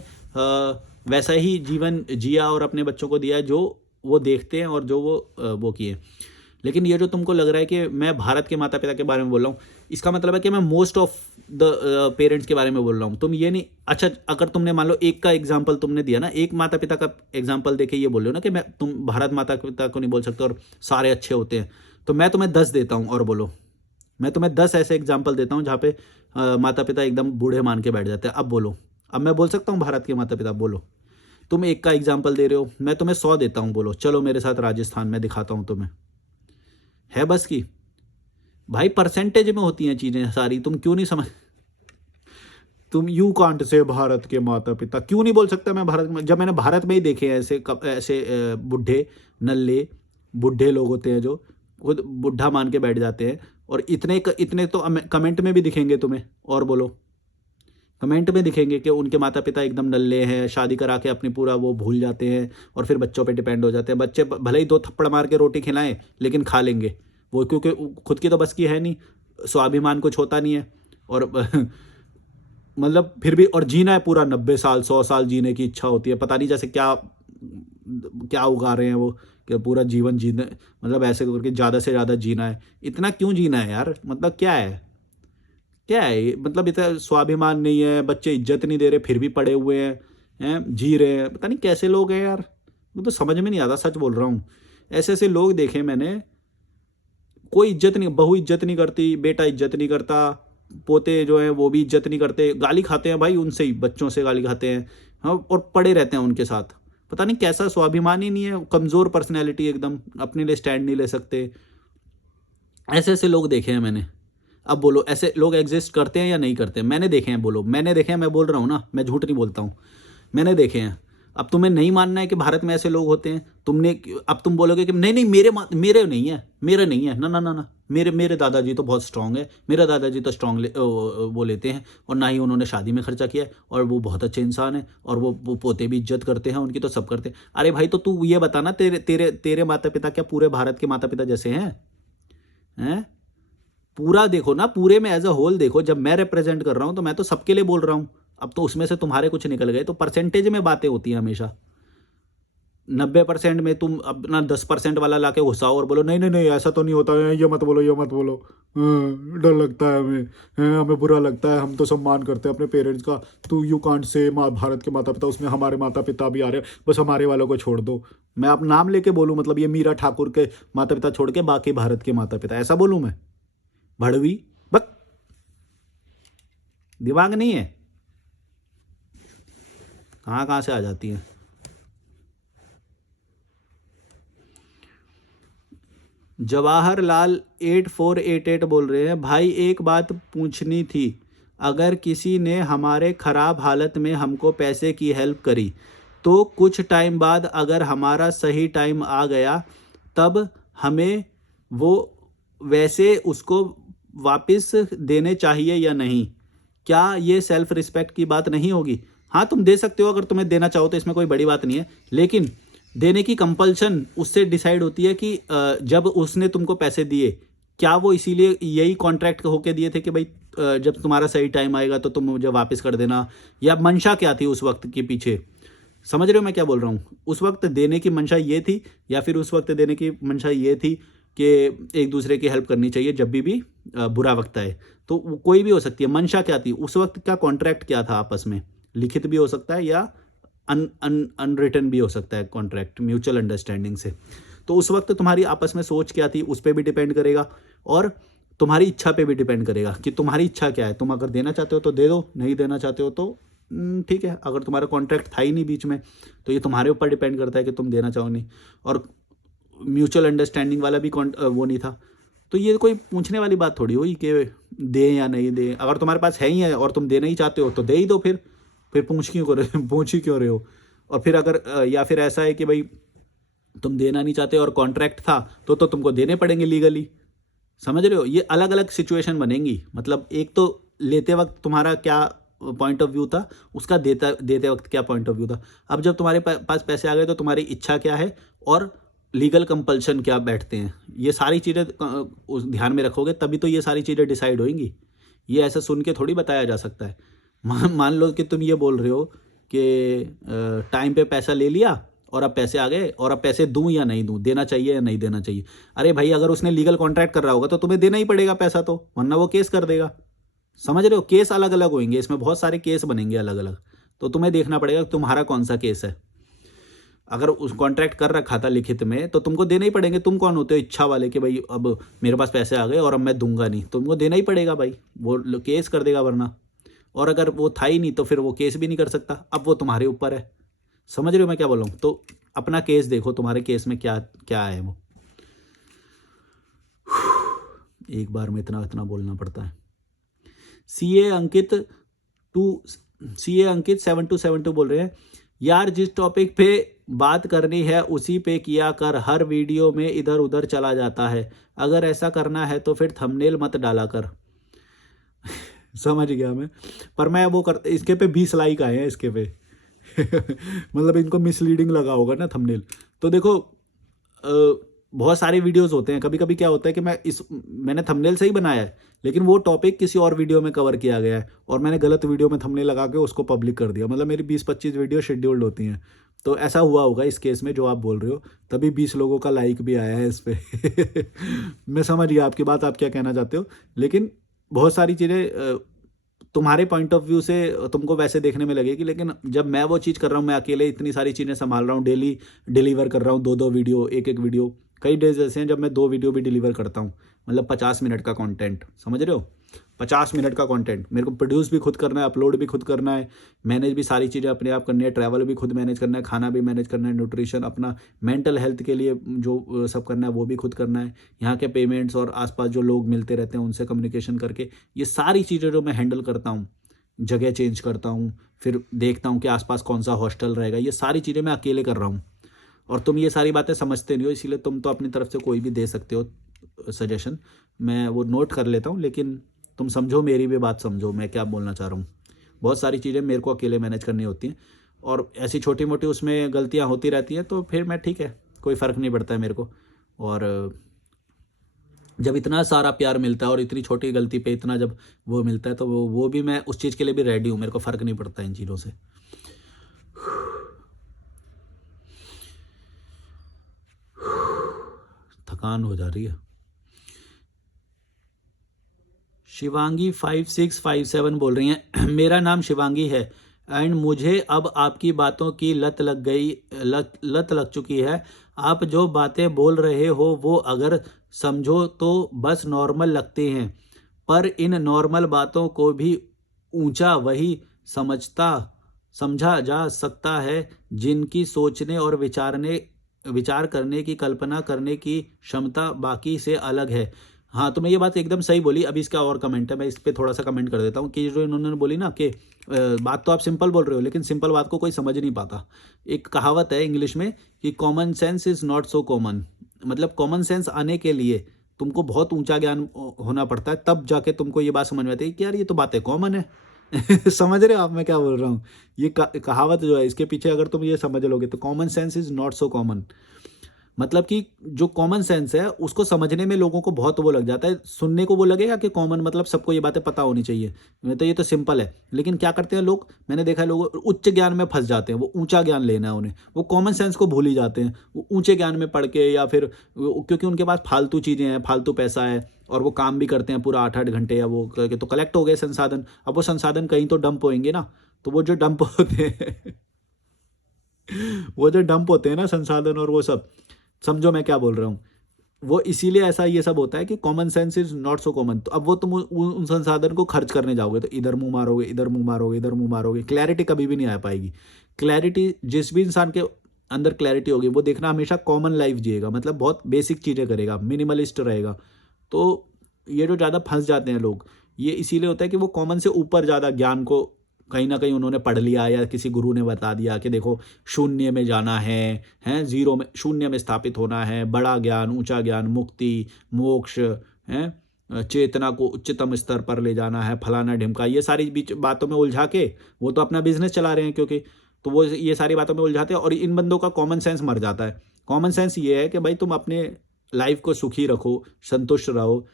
वैसा ही जीवन जिया और अपने बच्चों को दिया जो वो देखते हैं और जो वो किए। लेकिन ये जो तुमको लग रहा है कि मैं भारत के माता पिता के बारे में बोल रहा हूँ, इसका मतलब है कि मैं मोस्ट ऑफ द पेरेंट्स के बारे में बोल रहा हूँ। तुम ये नहीं, अच्छा अगर तुमने मान लो एक का एग्जाम्पल तुमने दिया ना, एक माता पिता का एग्जाम्पल देके ये बोल रहे हो ना कि तुम भारत माता पिता को नहीं बोल सकते और सारे अच्छे होते हैं, तो मैं तुम्हें 10 देता हूँ और बोलो। मैं तुम्हें 10 ऐसे एग्जाम्पल देता हूँ जहाँ पे माता पिता एकदम बूढ़े मान के बैठ जाते हैं। अब बोलो, अब मैं बोल सकता हूँ भारत के माता पिता, बोलो। तुम एक का एग्जाम्पल दे रहे हो, मैं तुम्हें 100 देता हूँ, बोलो चलो मेरे साथ राजस्थान में दिखाता हूँ तुम्हें, है बस की। भाई परसेंटेज में होती हैं चीज़ें सारी, तुम क्यों नहीं समझ। तुम यू कांट से भारत के माता पिता क्यों नहीं बोल सकता मैं भारत में, जब मैंने भारत में ही देखे हैं ऐसे बुढ़े नल्ले बुढ़े लोग होते हैं जो खुद बुढ़ा मान के बैठ जाते हैं। और इतने तो कमेंट में भी दिखेंगे तुम्हें, और बोलो, कमेंट में दिखेंगे कि उनके माता पिता एकदम नल्ले हैं, शादी करा के अपनी पूरा वो भूल जाते हैं और फिर बच्चों पे डिपेंड हो जाते हैं। बच्चे भले ही 2 थप्पड़ मार के रोटी खिलाएं लेकिन खा लेंगे वो, क्योंकि खुद की तो बस की है नहीं, स्वाभिमान कुछ होता नहीं है। और मतलब फिर भी, और जीना है पूरा 90 साल 100 साल जीने की इच्छा होती है। पता नहीं जैसे क्या क्या उगा रहे हैं वो, कि पूरा जीवन जीने, मतलब ऐसे करके ज़्यादा से ज़्यादा जीना है। इतना क्यों जीना है यार, मतलब क्या है, क्या है ये? मतलब इतना स्वाभिमान नहीं है, बच्चे इज्जत नहीं दे रहे फिर भी पड़े हुए हैं जी रहे हैं। पता नहीं कैसे लोग हैं यार, वो तो समझ में नहीं आता, सच बोल रहा हूँ। ऐसे ऐसे लोग देखे मैंने, कोई इज्जत नहीं, बहू इज्जत नहीं करती, बेटा इज्जत नहीं करता, पोते जो हैं वो भी इज्जत नहीं करते, गाली खाते हैं भाई उनसे ही, बच्चों से गाली खाते हैं। हाँ, और पड़े रहते हैं उनके साथ। पता नहीं कैसा स्वाभिमान ही नहीं है, कमज़ोर पर्सनैलिटी एकदम, अपने लिए स्टैंड नहीं ले सकते। ऐसे ऐसे लोग देखे हैं मैंने। अब बोलो ऐसे लोग एग्जिस्ट करते हैं या नहीं करते? मैंने देखे हैं, बोलो। मैंने देखे हैं, मैं बोल रहा हूँ ना, मैं झूठ नहीं बोलता हूँ, मैंने देखे हैं। अब तुम्हें नहीं मानना है कि भारत में ऐसे लोग होते हैं, अब तुम बोलोगे कि नहीं नहीं मेरे नहीं है, मेरे नहीं है, ना ना ना ना, मेरे मेरे दादाजी तो बहुत स्ट्रांग है, मेरा दादाजी तो स्ट्रांग वो लेते हैं, और ना ही उन्होंने शादी में खर्चा किया है, और वो बहुत अच्छे इंसान है, और वो पोते भी इज्जत करते हैं उनकी, तो सब करते हैं। अरे भाई, तो तू ये बताना, तेरे तेरे तेरे माता पिता क्या पूरे भारत के माता पिता जैसे हैं? पूरा देखो ना, पूरे में एज अ होल देखो। जब मैं रिप्रेजेंट कर रहा हूं तो मैं तो सबके लिए बोल रहा हूं। अब तो उसमें से तुम्हारे कुछ निकल गए, तो परसेंटेज में बातें होती हैं हमेशा। 90% में तुम अपना 10% वाला लाके घुसाओ और बोलो नहीं नहीं नहीं ऐसा तो नहीं होता है, ये मत बोलो, ये मत बोलो। डर लगता है हमें, हमें बुरा लगता है, हम तो सम्मान करते हैं अपने पेरेंट्स का। तो यू कांट से भारत के माता पिता, उसमें हमारे माता पिता भी आ रहे हैं, बस हमारे वालों को छोड़ दो। मैं आप नाम लेके बोलूँ, मतलब ये मीरा ठाकुर के माता पिता छोड़ के बाकी भारत के माता पिता, ऐसा बोलूँ मैं? भड़वी, बक, दिमाग नहीं है? कहाँ कहाँ से आ जाती है। जवाहरलाल 8488 बोल रहे हैं, भाई एक बात पूछनी थी, अगर किसी ने हमारे ख़राब हालत में हमको पैसे की हेल्प करी, तो कुछ टाइम बाद अगर हमारा सही टाइम आ गया, तब हमें वो वैसे उसको वापस देने चाहिए या नहीं? क्या ये सेल्फ रिस्पेक्ट की बात नहीं होगी? हाँ, तुम दे सकते हो अगर तुम्हें देना चाहो तो, इसमें कोई बड़ी बात नहीं है, लेकिन देने की कंपल्शन उससे डिसाइड होती है कि जब उसने तुमको पैसे दिए, क्या वो इसीलिए यही कॉन्ट्रैक्ट होके दिए थे कि भाई जब तुम्हारा सही टाइम आएगा तो तुम मुझे वापस कर देना, या मंशा क्या थी उस वक्त के पीछे? समझ रहे हो मैं क्या बोल रहा हूँ? उस वक्त देने की मंशा ये थी, या फिर उस वक्त देने की मंशा ये थी कि एक दूसरे की हेल्प करनी चाहिए जब भी बुरा वक्त आए? तो कोई भी हो सकती है। मंशा क्या थी उस वक्त, का कॉन्ट्रैक्ट क्या था आपस में? लिखित भी हो सकता है या अनरिटन भी हो सकता है कॉन्ट्रैक्ट, म्यूचुअल अंडरस्टैंडिंग से। तो उस वक्त तुम्हारी आपस में सोच क्या थी, उस पर भी डिपेंड करेगा, और तुम्हारी इच्छा पे भी डिपेंड करेगा कि तुम्हारी इच्छा क्या है। तुम अगर देना चाहते हो तो दे दो, नहीं देना चाहते हो तो ठीक है। अगर तुम्हारा कॉन्ट्रैक्ट था ही नहीं बीच में, तो ये तुम्हारे ऊपर डिपेंड करता है कि तुम देना चाहो नहीं। और म्यूचुअल अंडरस्टैंडिंग वाला भी वो नहीं था, तो ये कोई पूछने वाली बात थोड़ी हुई कि दें या नहीं दें। अगर तुम्हारे पास है ही है और तुम देना ही चाहते हो तो दे ही दो, फिर पूछ क्यों कर पूछ ही क्यों रहे हो? और फिर अगर या फिर ऐसा है कि भाई तुम देना नहीं चाहते और कॉन्ट्रैक्ट था, तो तुमको देने पड़ेंगे लीगली। समझ रहे हो? ये अलग अलग सिचुएशन बनेंगी। मतलब एक तो लेते वक्त तुम्हारा क्या पॉइंट ऑफ व्यू था, उसका देते वक्त क्या पॉइंट ऑफ व्यू था। अब जब तुम्हारे पास पैसे आ गए तो तुम्हारी इच्छा क्या है और लीगल कंपल्शन क्या बैठते हैं, ये सारी चीज़ें ध्यान में रखोगे तभी तो ये सारी चीज़ें डिसाइड होंगी। ये ऐसा सुन के थोड़ी बताया जा सकता है। मान लो कि तुम ये बोल रहे हो कि टाइम पे पैसा ले लिया और अब पैसे आ गए, और अब पैसे दूं या नहीं दूं, देना चाहिए या नहीं देना चाहिए? अरे भाई, अगर उसने लीगल कॉन्ट्रैक्ट कर रहा होगा तो तुम्हें देना ही पड़ेगा पैसा, तो वरना वो केस कर देगा। समझ रहे हो? केस अलग अलग होंगे, इसमें बहुत सारे केस बनेंगे अलग अलग, तो तुम्हें देखना पड़ेगा कि तुम्हारा कौन सा केस है। अगर उस कॉन्ट्रैक्ट कर रखा था लिखित में तो तुमको देना ही पड़ेंगे। तुम कौन होते हो इच्छा वाले कि भाई अब मेरे पास पैसे आ गए और अब मैं दूंगा नहीं? तुमको देना ही पड़ेगा भाई, वो केस कर देगा वरना। और अगर वो था ही नहीं तो फिर वो केस भी नहीं कर सकता। अब वो तुम्हारे ऊपर है। समझ रहे हो मैं क्या बोल रहा हूँ? तो अपना केस देखो, तुम्हारे केस में क्या क्या है वो। एक बार में इतना इतना बोलना पड़ता है। सीए अंकित 7272 बोल रहे हैं, यार जिस टॉपिक पे बात करनी है उसी पे किया कर, हर वीडियो में इधर उधर चला जाता है। अगर ऐसा करना है तो फिर थंबनेल मत डाला कर। समझ गया मैं, पर मैं वो कर, इसके पे 20 लाइक आए हैं इसके पे। मतलब इनको मिसलीडिंग लगा होगा ना थंबनेल। तो देखो बहुत सारे वीडियोस होते हैं, कभी कभी क्या होता है कि मैंने थंबनेल सही बनाया है लेकिन वो टॉपिक किसी और वीडियो में कवर किया गया है और मैंने गलत वीडियो में थंबनेल लगा के उसको पब्लिक कर दिया। मतलब मेरी 20-25 वीडियो शेड्यूल्ड होती हैं, तो ऐसा हुआ होगा इस केस में जो आप बोल रहे हो, तभी 20 लोगों का लाइक भी आया है इस पर। मैं समझ गया आपकी बात, आप क्या कहना चाहते हो, लेकिन बहुत सारी चीज़ें तुम्हारे पॉइंट ऑफ व्यू से तुमको वैसे देखने में लगेगी, लेकिन जब मैं वो चीज़ कर रहा हूँ, मैं अकेले इतनी सारी चीज़ें संभाल रहा हूँ, डेली डिलीवर कर रहा हूँ 2-2 वीडियो, एक वीडियो। कई डेज ऐसे हैं जब मैं 2 वीडियो भी डिलीवर करता हूँ, मतलब 50 मिनट का कंटेंट। समझ रहे हो? 50 मिनट का कंटेंट मेरे को प्रोड्यूस भी खुद करना है, अपलोड भी खुद करना है, मैनेज भी सारी चीज़ें अपने आप करनी है, ट्रैवल भी खुद मैनेज करना है, खाना भी मैनेज करना है, न्यूट्रिशन, अपना मेंटल हेल्थ के लिए जो सब करना है वो भी खुद करना है, यहाँ के पेमेंट्स और आसपास जो लोग मिलते रहते हैं उनसे कम्युनिकेशन करके, ये सारी चीज़ें जो मैं हैंडल करता हूँ, जगह चेंज करता हूँ, फिर देखता हूँ कि आसपास कौन सा हॉस्टल रहेगा, ये सारी चीज़ें मैं अकेले कर रहा हूँ। और तुम ये सारी बातें समझते नहीं हो, इसीलिए तुम तो अपनी तरफ से कोई भी दे सकते हो सजेशन, मैं वो नोट कर लेता हूँ, लेकिन तुम समझो, मेरी भी बात समझो मैं क्या बोलना चाह रहा हूँ। बहुत सारी चीज़ें मेरे को अकेले मैनेज करनी होती हैं, और ऐसी छोटी मोटी उसमें गलतियाँ होती रहती हैं, तो फिर मैं ठीक है, कोई फ़र्क नहीं पड़ता है मेरे को। और जब इतना सारा प्यार मिलता है और इतनी छोटी गलती पे इतना जब वो मिलता है, तो वो भी मैं उस चीज़ के लिए भी रेडी हूँ, मेरे को फ़र्क नहीं पड़ता इन चीज़ों से। थकान हो जा रही है। शिवांगी 5657 बोल रही हैं, मेरा नाम शिवांगी है एंड मुझे अब आपकी बातों की लत लग चुकी है। आप जो बातें बोल रहे हो वो अगर समझो तो बस नॉर्मल लगती हैं, पर इन नॉर्मल बातों को भी ऊंचा वही समझता समझा जा सकता है जिनकी सोचने और विचार करने की, कल्पना करने की क्षमता बाकी से अलग है। हाँ, तो मैं ये बात एकदम सही बोली। अभी इसका और कमेंट है, मैं इस पे थोड़ा-सा कमेंट कर देता हूँ कि जो इन्होंने बोली ना कि बात तो आप सिंपल बोल रहे हो, लेकिन सिंपल बात को कोई समझ नहीं पाता। एक कहावत है इंग्लिश में कि common sense is not so common, मतलब कॉमन सेंस आने के लिए तुमको बहुत ऊँचा ज्ञान होना पड़ता है, तब जाके तुमको ये बात समझ में आती है कि यार ये तो बातें कॉमन है। समझ रहे हो आप मैं क्या बोल रहा हूँ? ये कहावत जो है, इसके पीछे अगर तुम ये समझ लोगे तो common sense is not so common, मतलब कि जो कॉमन सेंस है उसको समझने में लोगों को बहुत वो लग जाता है, सुनने को वो लगेगा कि कॉमन मतलब सबको ये बातें पता होनी चाहिए, तो ये तो सिंपल है। लेकिन क्या करते हैं लोग, मैंने देखा है लोग उच्च ज्ञान में फंस जाते हैं, वो ऊंचा ज्ञान लेना है उन्हें, वो कॉमन सेंस को भूल ही जाते हैं, वो ऊंचे ज्ञान में पढ़ के या फिर क्योंकि उनके पास फालतू चीज़ें हैं, फालतू पैसा है, और वो काम भी करते हैं पूरा 8-8 घंटे, या वो करके तो कलेक्ट हो गए संसाधन। अब वो संसाधन कहीं तो डंप होंगे ना, तो वो जो डंप होते हैं वो जो डंप होते हैं ना संसाधन और वो सब, समझो मैं क्या बोल रहा हूँ, वो इसीलिए ऐसा ये सब होता है कि common sense is not so common. तो अब वो तुम उन संसाधन को खर्च करने जाओगे तो इधर मुंह मारोगे, इधर मुंह मारोगे, इधर मुंह मारोगे, क्लैरिटी कभी भी नहीं आ पाएगी। क्लैरिटी, जिस भी इंसान के अंदर क्लैरिटी होगी वो देखना हमेशा कॉमन लाइफ जिएगा, मतलब बहुत बेसिक चीज़ें करेगा, मिनिमलिस्ट रहेगा। तो ये जो ज़्यादा फंस जाते हैं लोग, ये इसीलिए होता है कि वो कॉमन से ऊपर ज़्यादा ज्ञान को कहीं ना कहीं उन्होंने पढ़ लिया, या किसी गुरु ने बता दिया कि देखो शून्य में जाना है, हैं जीरो में, शून्य में स्थापित होना है, बड़ा ज्ञान, ऊंचा ज्ञान, मुक्ति, मोक्ष, हैं चेतना को उच्चतम स्तर पर ले जाना है, फलाना ढिमका, ये सारी बीच बातों में उलझा के वो तो अपना बिजनेस चला रहे हैं, क्योंकि तो वो ये सारी बातों में उलझाते हैं और इन बंदों का कॉमन सेंस मर जाता है। कॉमन सेंस ये है कि भाई तुम अपने लाइफ को सुखी रखो, संतुष्ट रहो,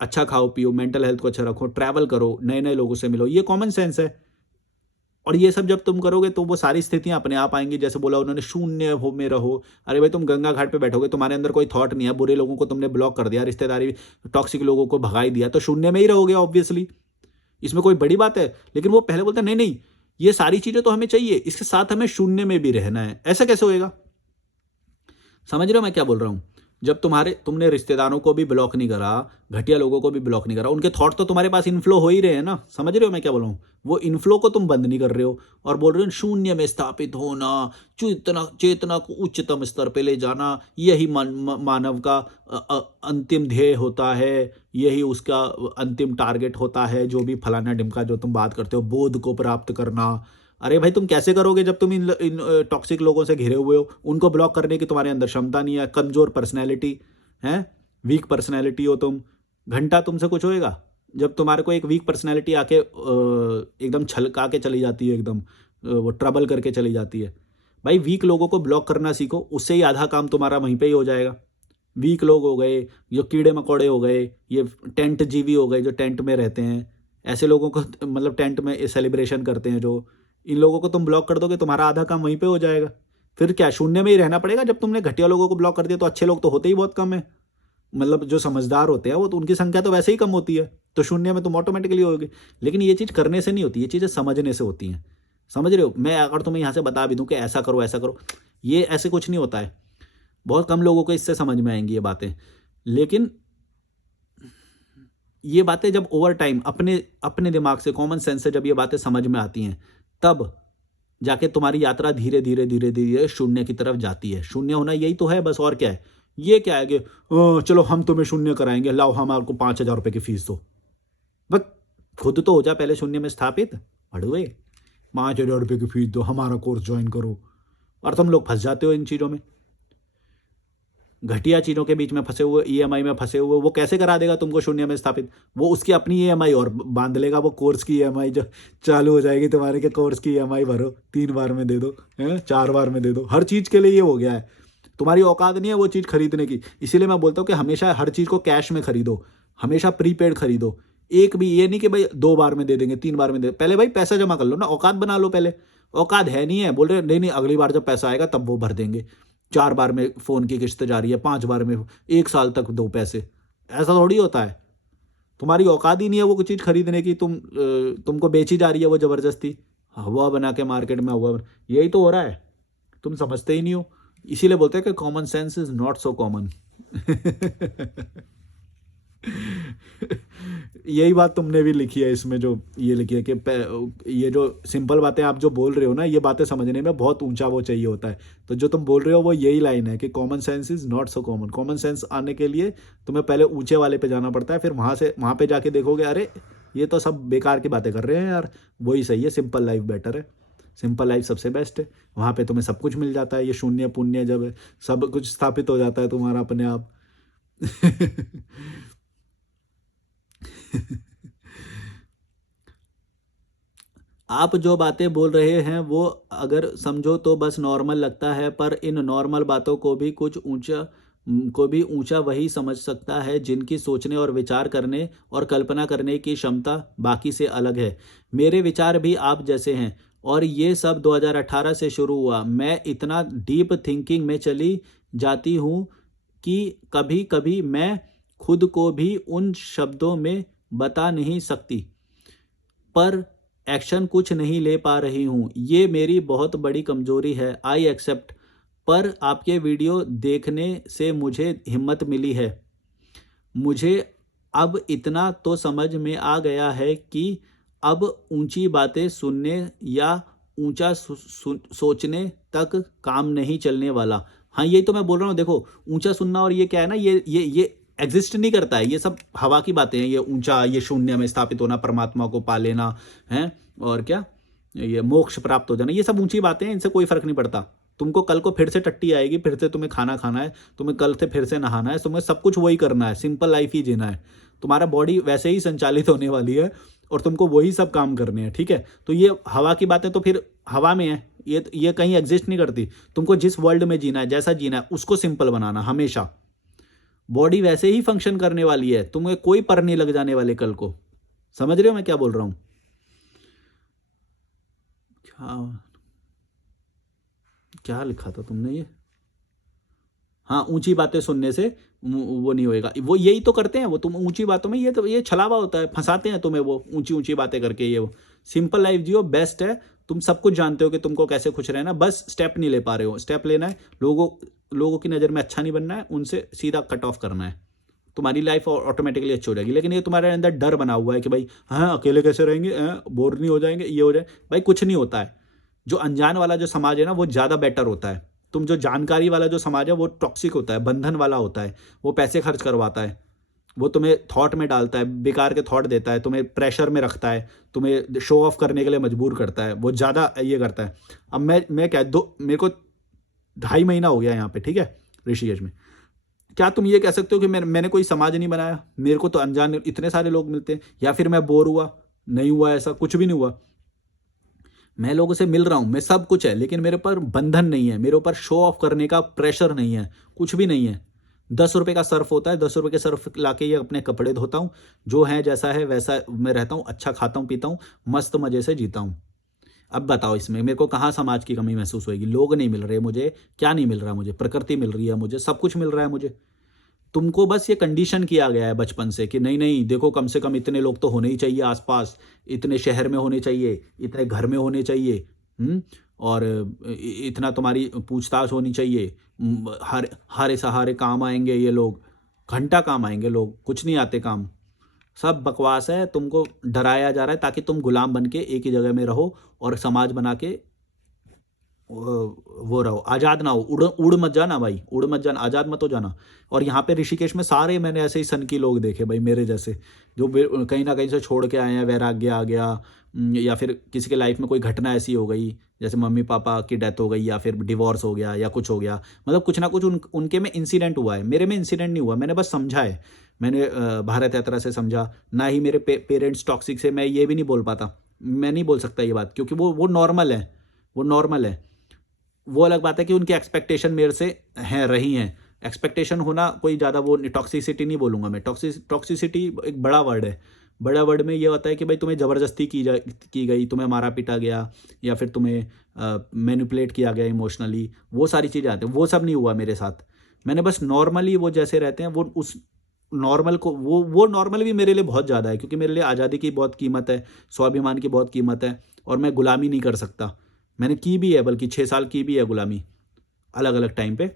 अच्छा खाओ पियो, मेंटल हेल्थ को अच्छा रखो, ट्रैवल करो, नए नए लोगों से मिलो, ये कॉमन सेंस है। और ये सब जब तुम करोगे तो वो सारी स्थितियाँ अपने आप आएँगी, जैसे बोला उन्होंने शून्य हो में रहो। अरे भाई तुम गंगा घाट पे बैठोगे, तुम्हारे अंदर कोई थॉट नहीं है, बुरे लोगों को तुमने ब्लॉक कर दिया, रिश्तेदारी टॉक्सिक लोगों को भगा ही दिया, तो शून्य में ही रहोगे ऑब्वियसली। इसमें कोई बड़ी बात है? लेकिन वो पहले बोलता है नहीं, नहीं, ये सारी चीज़ें तो हमें चाहिए, इसके साथ हमें शून्य में भी रहना है। ऐसा कैसे होएगा? समझ रहे हो मैं क्या बोल रहा हूँ? जब तुमने रिश्तेदारों को भी ब्लॉक नहीं करा, घटिया लोगों को भी ब्लॉक नहीं करा, उनके थॉट तो तुम्हारे पास इनफ्लो हो ही रहे हैं ना। समझ रहे हो मैं क्या बोल रहा हूँ? वो इनफ्लो को तुम बंद नहीं कर रहे हो और बोल रहे हो शून्य में स्थापित होना, चेतना चेतना को उच्चतम स्तर पे ले जाना, यही मानव का अंतिम ध्येय होता है, यही उसका अंतिम टारगेट होता है, जो भी फलाना ढिमका जो तुम बात करते हो, बोध को प्राप्त करना। अरे भाई तुम कैसे करोगे जब तुम इन टॉक्सिक लोगों से घिरे हुए हो? उनको ब्लॉक करने की तुम्हारे अंदर क्षमता नहीं है, कमजोर पर्सनैलिटी है, वीक पर्सनैलिटी हो तुम। घंटा तुमसे कुछ होएगा? जब तुम्हारे को एक वीक पर्सनैलिटी आके एकदम छलका के चली जाती है, एकदम वो ट्रबल करके चली जाती है। भाई वीक लोगों को ब्लॉक करना सीखो, उससे ही आधा काम तुम्हारा वहीं पे ही हो जाएगा। वीक लोग हो गए, जो कीड़े मकोड़े हो गए, ये टेंट जीवी हो गए जो टेंट में रहते हैं, ऐसे लोगों को मतलब टेंट में सेलिब्रेशन करते हैं जो, इन लोगों को तुम ब्लॉक कर दोगे, तुम्हारा आधा काम वहीं पे हो जाएगा। फिर क्या शून्य में ही रहना पड़ेगा? जब तुमने घटिया लोगों को ब्लॉक कर दिया तो अच्छे लोग तो होते ही बहुत कम है, मतलब जो समझदार होते हैं वो तो उनकी संख्या तो वैसे ही कम होती है, तो शून्य में तुम ऑटोमेटिकली होगे। लेकिन ये चीज़ करने से नहीं होती, ये चीज़ें समझने से होती हैं। समझ रहे हो? मैं अगर तुम्हें यहाँ से बता भी दूँ कि ऐसा करो ऐसा करो, ये ऐसे कुछ नहीं होता है। बहुत कम लोगों को इससे समझ में आएंगी ये बातें। लेकिन ये बातें जब ओवर टाइम अपने अपने दिमाग से, कॉमन सेंस से जब ये बातें समझ में आती हैं, तब जाके तुम्हारी यात्रा धीरे धीरे धीरे धीरे शून्य की तरफ जाती है। शून्य होना यही तो है, बस और क्या है। ये क्या है कि चलो हम तुम्हें शून्य कराएंगे, लाओ हम आपको 5,000 रुपये की फीस दो। बस खुद तो हो जा पहले शून्य में स्थापित। अड़ुए 5,000 रुपये की फीस दो, हमारा कोर्स ज्वाइन करो। और तुम लोग फंस जाते हो इन चीज़ों में, घटिया चीज़ों के बीच में फंसे हुए, ईएमआई में फंसे हुए। वो कैसे करा देगा तुमको शून्य में स्थापित? वो उसकी अपनी ईएमआई और बांध लेगा, वो कोर्स की ईएमआई जो चालू हो जाएगी तुम्हारे, के कोर्स की ईएमआई भरो, 3 बार में दे दो, 4 बार में दे दो। हर चीज़ के लिए ये हो गया है। तुम्हारी औकात नहीं है वो चीज़ खरीदने की। इसीलिए मैं बोलता हूँ कि हमेशा हर चीज़ को कैश में खरीदो, हमेशा प्रीपेड खरीदो। एक भी ये नहीं कि भाई 2 बार में दे देंगे, 3 बार में दे, पहले भाई पैसा जमा कर लो ना, औकात बना लो पहले। औकात है नहीं है, बोल रहे नहीं नहीं अगली बार जब पैसा आएगा तब वो भर देंगे। 4 बार में फ़ोन की किस्त जा रही है, 5 बार में, 1 साल तक दो पैसे। ऐसा थोड़ी होता है। तुम्हारी औकात ही नहीं है वो चीज़ खरीदने की, तुमको बेची जा रही है वो ज़बरदस्ती, हवा बना के मार्केट में यही तो हो रहा है। तुम समझते ही नहीं हो। इसीलिए बोलते हैं कि common sense is not so common. यही बात तुमने भी लिखी है इसमें, जो ये लिखी है कि ये जो सिंपल बातें आप जो बोल रहे हो ना, ये बातें समझने में बहुत ऊंचा वो चाहिए होता है। तो जो तुम बोल रहे हो वो यही लाइन है कि common sense is not so common. Common sense आने के लिए तुम्हें पहले ऊंचे वाले पे जाना पड़ता है, फिर वहाँ पे जाके देखोगे अरे ये तो सब बेकार की बातें कर रहे हैं यार, वही सही है, सिंपल लाइफ बेटर है, सिंपल लाइफ सबसे बेस्ट है। वहाँ पे तुम्हें सब कुछ मिल जाता है, ये शून्य पुण्य जब है, सब कुछ स्थापित हो जाता है तुम्हारा अपने आप। आप जो बातें बोल रहे हैं वो अगर समझो तो बस नॉर्मल लगता है, पर इन नॉर्मल बातों को भी ऊंचा वही समझ सकता है जिनकी सोचने और विचार करने और कल्पना करने की क्षमता बाकी से अलग है। मेरे विचार भी आप जैसे हैं, और ये सब 2018 से शुरू हुआ। मैं इतना डीप थिंकिंग में चली जाती हूँ कि कभी कभी मैं खुद को भी उन शब्दों में बता नहीं सकती, पर एक्शन कुछ नहीं ले पा रही हूँ। ये मेरी बहुत बड़ी कमजोरी है, आई एक्सेप्ट। पर आपके वीडियो देखने से मुझे हिम्मत मिली है। मुझे अब इतना तो समझ में आ गया है कि अब ऊंची बातें सुनने या ऊंचा सोचने तक काम नहीं चलने वाला। हाँ यही तो मैं बोल रहा हूँ। देखो ऊंचा सुनना और ये क्या है ना, ये एग्जिस्ट नहीं करता है, ये सब हवा की बातें हैं। ये ऊंचा, ये शून्य में स्थापित होना, परमात्मा को पा लेना है, और क्या ये मोक्ष प्राप्त हो जाना, ये सब ऊंची बातें हैं, इनसे कोई फर्क नहीं पड़ता। तुमको कल को फिर से टट्टी आएगी, फिर से तुम्हें खाना खाना है, तुम्हें कल से फिर से नहाना है, तुम्हें सब कुछ वही करना है, सिंपल लाइफ ही जीना है। तुम्हारा बॉडी वैसे ही संचालित होने वाली है और तुमको वही सब काम करने हैं, ठीक है। तो ये हवा की बातें तो फिर हवा में है, ये कहीं एग्जिस्ट नहीं करती। तुमको जिस वर्ल्ड में जीना है, जैसा जीना है, उसको सिंपल बनाना हमेशा। बॉडी वैसे ही फंक्शन करने वाली है, तुम्हें कोई पर नहीं लग जाने वाले कल को। समझ रहे हो मैं क्या बोल रहा हूं? क्या लिखा था तुमने ये? हाँ, ऊंची बातें सुनने से वो नहीं होएगा। वो यही तो करते हैं वो, तुम ऊंची बातों में, ये तो ये छलावा होता है, फंसाते हैं तुम्हें वो ऊंची ऊंची बातें करके। ये वो सिंपल लाइफ जियो, बेस्ट है। तुम सब कुछ जानते हो कि तुमको कैसे खुश रहना, बस स्टेप नहीं ले पा रहे हो। स्टेप लेना है, लोगों की नज़र में अच्छा नहीं बनना है, उनसे सीधा कट ऑफ करना है, तुम्हारी लाइफ ऑटोमेटिकली अच्छी हो जाएगी। लेकिन ये तुम्हारे अंदर डर बना हुआ है कि भाई हाँ अकेले कैसे रहेंगे, बोर नहीं हो जाएंगे, ये हो जाए। भाई कुछ नहीं होता है। जो अनजान वाला जो समाज है ना, वो ज़्यादा बेटर होता है। तुम जो जानकारी वाला जो समाज है वो टॉक्सिक होता है, बंधन वाला होता है। वो पैसे खर्च करवाता है, वो तुम्हें थॉट में डालता है, बेकार के थॉट देता है, तुम्हें प्रेशर में रखता है, तुम्हें शो ऑफ करने के लिए मजबूर करता है, वो ज़्यादा ये करता है। अब मैं क्या मेरे को 2.5 महीना हो गया यहाँ पे, ठीक है, ऋषिकेश में। क्या तुम ये कह सकते हो कि मैंने कोई समाज नहीं बनाया? मेरे को तो अनजान इतने सारे लोग मिलते हैं। या फिर मैं बोर हुआ? नहीं हुआ, ऐसा कुछ भी नहीं हुआ। मैं लोगों से मिल रहा हूँ, मैं सब कुछ है, लेकिन मेरे पर बंधन नहीं है, मेरे ऊपर शो ऑफ करने का प्रेशर नहीं है, कुछ भी नहीं है। 10 रुपये का सर्फ होता है, 10 रुपये के सर्फ लाके ये अपने कपड़े धोता हूँ, जो है जैसा है वैसा मैं रहता हूँ, अच्छा खाता हूँ पीता हूँ, मस्त मज़े से जीता हूँ। अब बताओ इसमें मेरे को कहाँ समाज की कमी महसूस होगी? लोग नहीं मिल रहे मुझे, क्या नहीं मिल रहा मुझे? प्रकृति मिल रही है मुझे, सब कुछ मिल रहा है मुझे। तुमको बस ये कंडीशन किया गया है बचपन से कि नहीं नहीं देखो, कम से कम इतने लोग तो होने ही चाहिए आसपास, इतने शहर में होने चाहिए, इतने घर में होने चाहिए, और इतना तुम्हारी पूछताछ होनी चाहिए। हारे सहारे काम आएंगे ये लोग, घंटा काम आएंगे लोग, कुछ नहीं आते काम। सब बकवास है, तुमको डराया जा रहा है ताकि तुम गुलाम बन के एक ही जगह में रहो और समाज बना के वो रहो, आज़ाद ना हो। उड़ उड़ मत जाना भाई, उड़ मत जाना, आज़ाद मत हो जाना। और यहाँ पे ऋषिकेश में सारे मैंने ऐसे ही सनकी लोग देखे भाई, मेरे जैसे, जो कहीं ना कहीं से छोड़ के आए हैं, वैराग्य आ गया, या फिर किसी के लाइफ में कोई घटना ऐसी हो गई, जैसे मम्मी पापा की डेथ हो गई या फिर डिवोर्स हो गया या कुछ हो गया, मतलब कुछ ना कुछ उनके में इंसिडेंट हुआ है। मेरे में इंसिडेंट नहीं हुआ, मैंने बस समझा है। मैंने भारत यात्रा से समझा। ना ही मेरे पेरेंट्स टॉक्सिक से मैं ये भी नहीं बोल पाता, मैं नहीं बोल सकता ये बात, क्योंकि वो नॉर्मल है, वो नॉर्मल है। वो अलग बात है कि उनकी एक्सपेक्टेशन मेरे से हैं, रही हैं। एक्सपेक्टेशन होना कोई ज़्यादा वो टॉक्सिसिटी नहीं बोलूँगा मैं। टॉक्सिसिटी एक बड़ा वर्ड है। बड़ा वर्ड में ये होता है कि भाई तुम्हें ज़बरदस्ती की गई, तुम्हें मारा पीटा गया, या फिर तुम्हें मैनिपुलेट किया गया इमोशनली, वो सारी चीज़ें आती हैं। वो सब नहीं हुआ मेरे साथ। मैंने बस नॉर्मली वो जैसे रहते हैं, वो उस नॉर्मल को, वो नॉर्मल भी मेरे लिए बहुत ज़्यादा है, क्योंकि मेरे लिए आज़ादी की बहुत कीमत है, स्वाभिमान की बहुत कीमत है, और मैं गुलामी नहीं कर सकता। मैंने की भी है, बल्कि 6 साल की भी है गुलामी, अलग अलग टाइम पे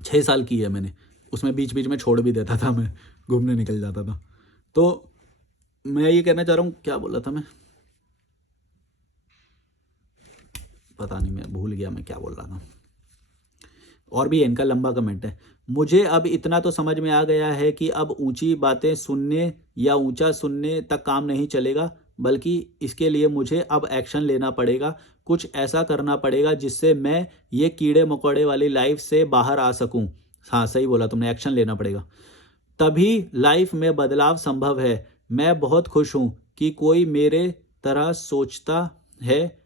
6 साल की है मैंने। उसमें बीच बीच में छोड़ भी देता था, मैं घूमने निकल जाता था। तो मैं ये कहना चाह रहा हूँ, क्या बोला था मैं, पता नहीं, मैं भूल गया मैं क्या बोल रहा था। और भी इनका लंबा कमेंट है। मुझे अब इतना तो समझ में आ गया है कि अब ऊंची बातें सुनने या ऊंचा सुनने तक काम नहीं चलेगा, बल्कि इसके लिए मुझे अब एक्शन लेना पड़ेगा। कुछ ऐसा करना पड़ेगा जिससे मैं ये कीड़े मकोड़े वाली लाइफ से बाहर आ सकूं। हाँ सही बोला तुमने, एक्शन लेना पड़ेगा, तभी लाइफ में बदलाव संभव है। मैं बहुत खुश हूँ कि कोई मेरे तरह है,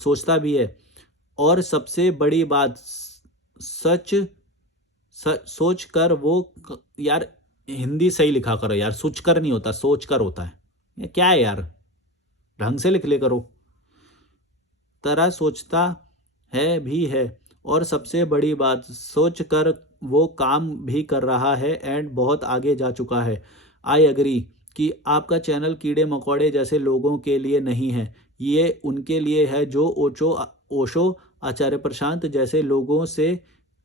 सोचता भी है। और सबसे बड़ी बात, सच सोच कर वो यार, हिंदी सही लिखा करो यार, सोच कर नहीं होता, सोच कर होता है। ये क्या है यार, ढंग से लिख ले करो। तरह सोचता है भी है, और सबसे बड़ी बात, सोच कर वो काम भी कर रहा है एंड बहुत आगे जा चुका है। आई एग्री कि आपका चैनल कीड़े मकोड़े जैसे लोगों के लिए नहीं है, ये उनके लिए है जो ओशो आचार्य प्रशांत जैसे लोगों से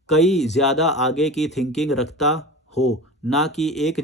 कई ज़्यादा आगे की थिंकिंग रखता हो, ना कि एक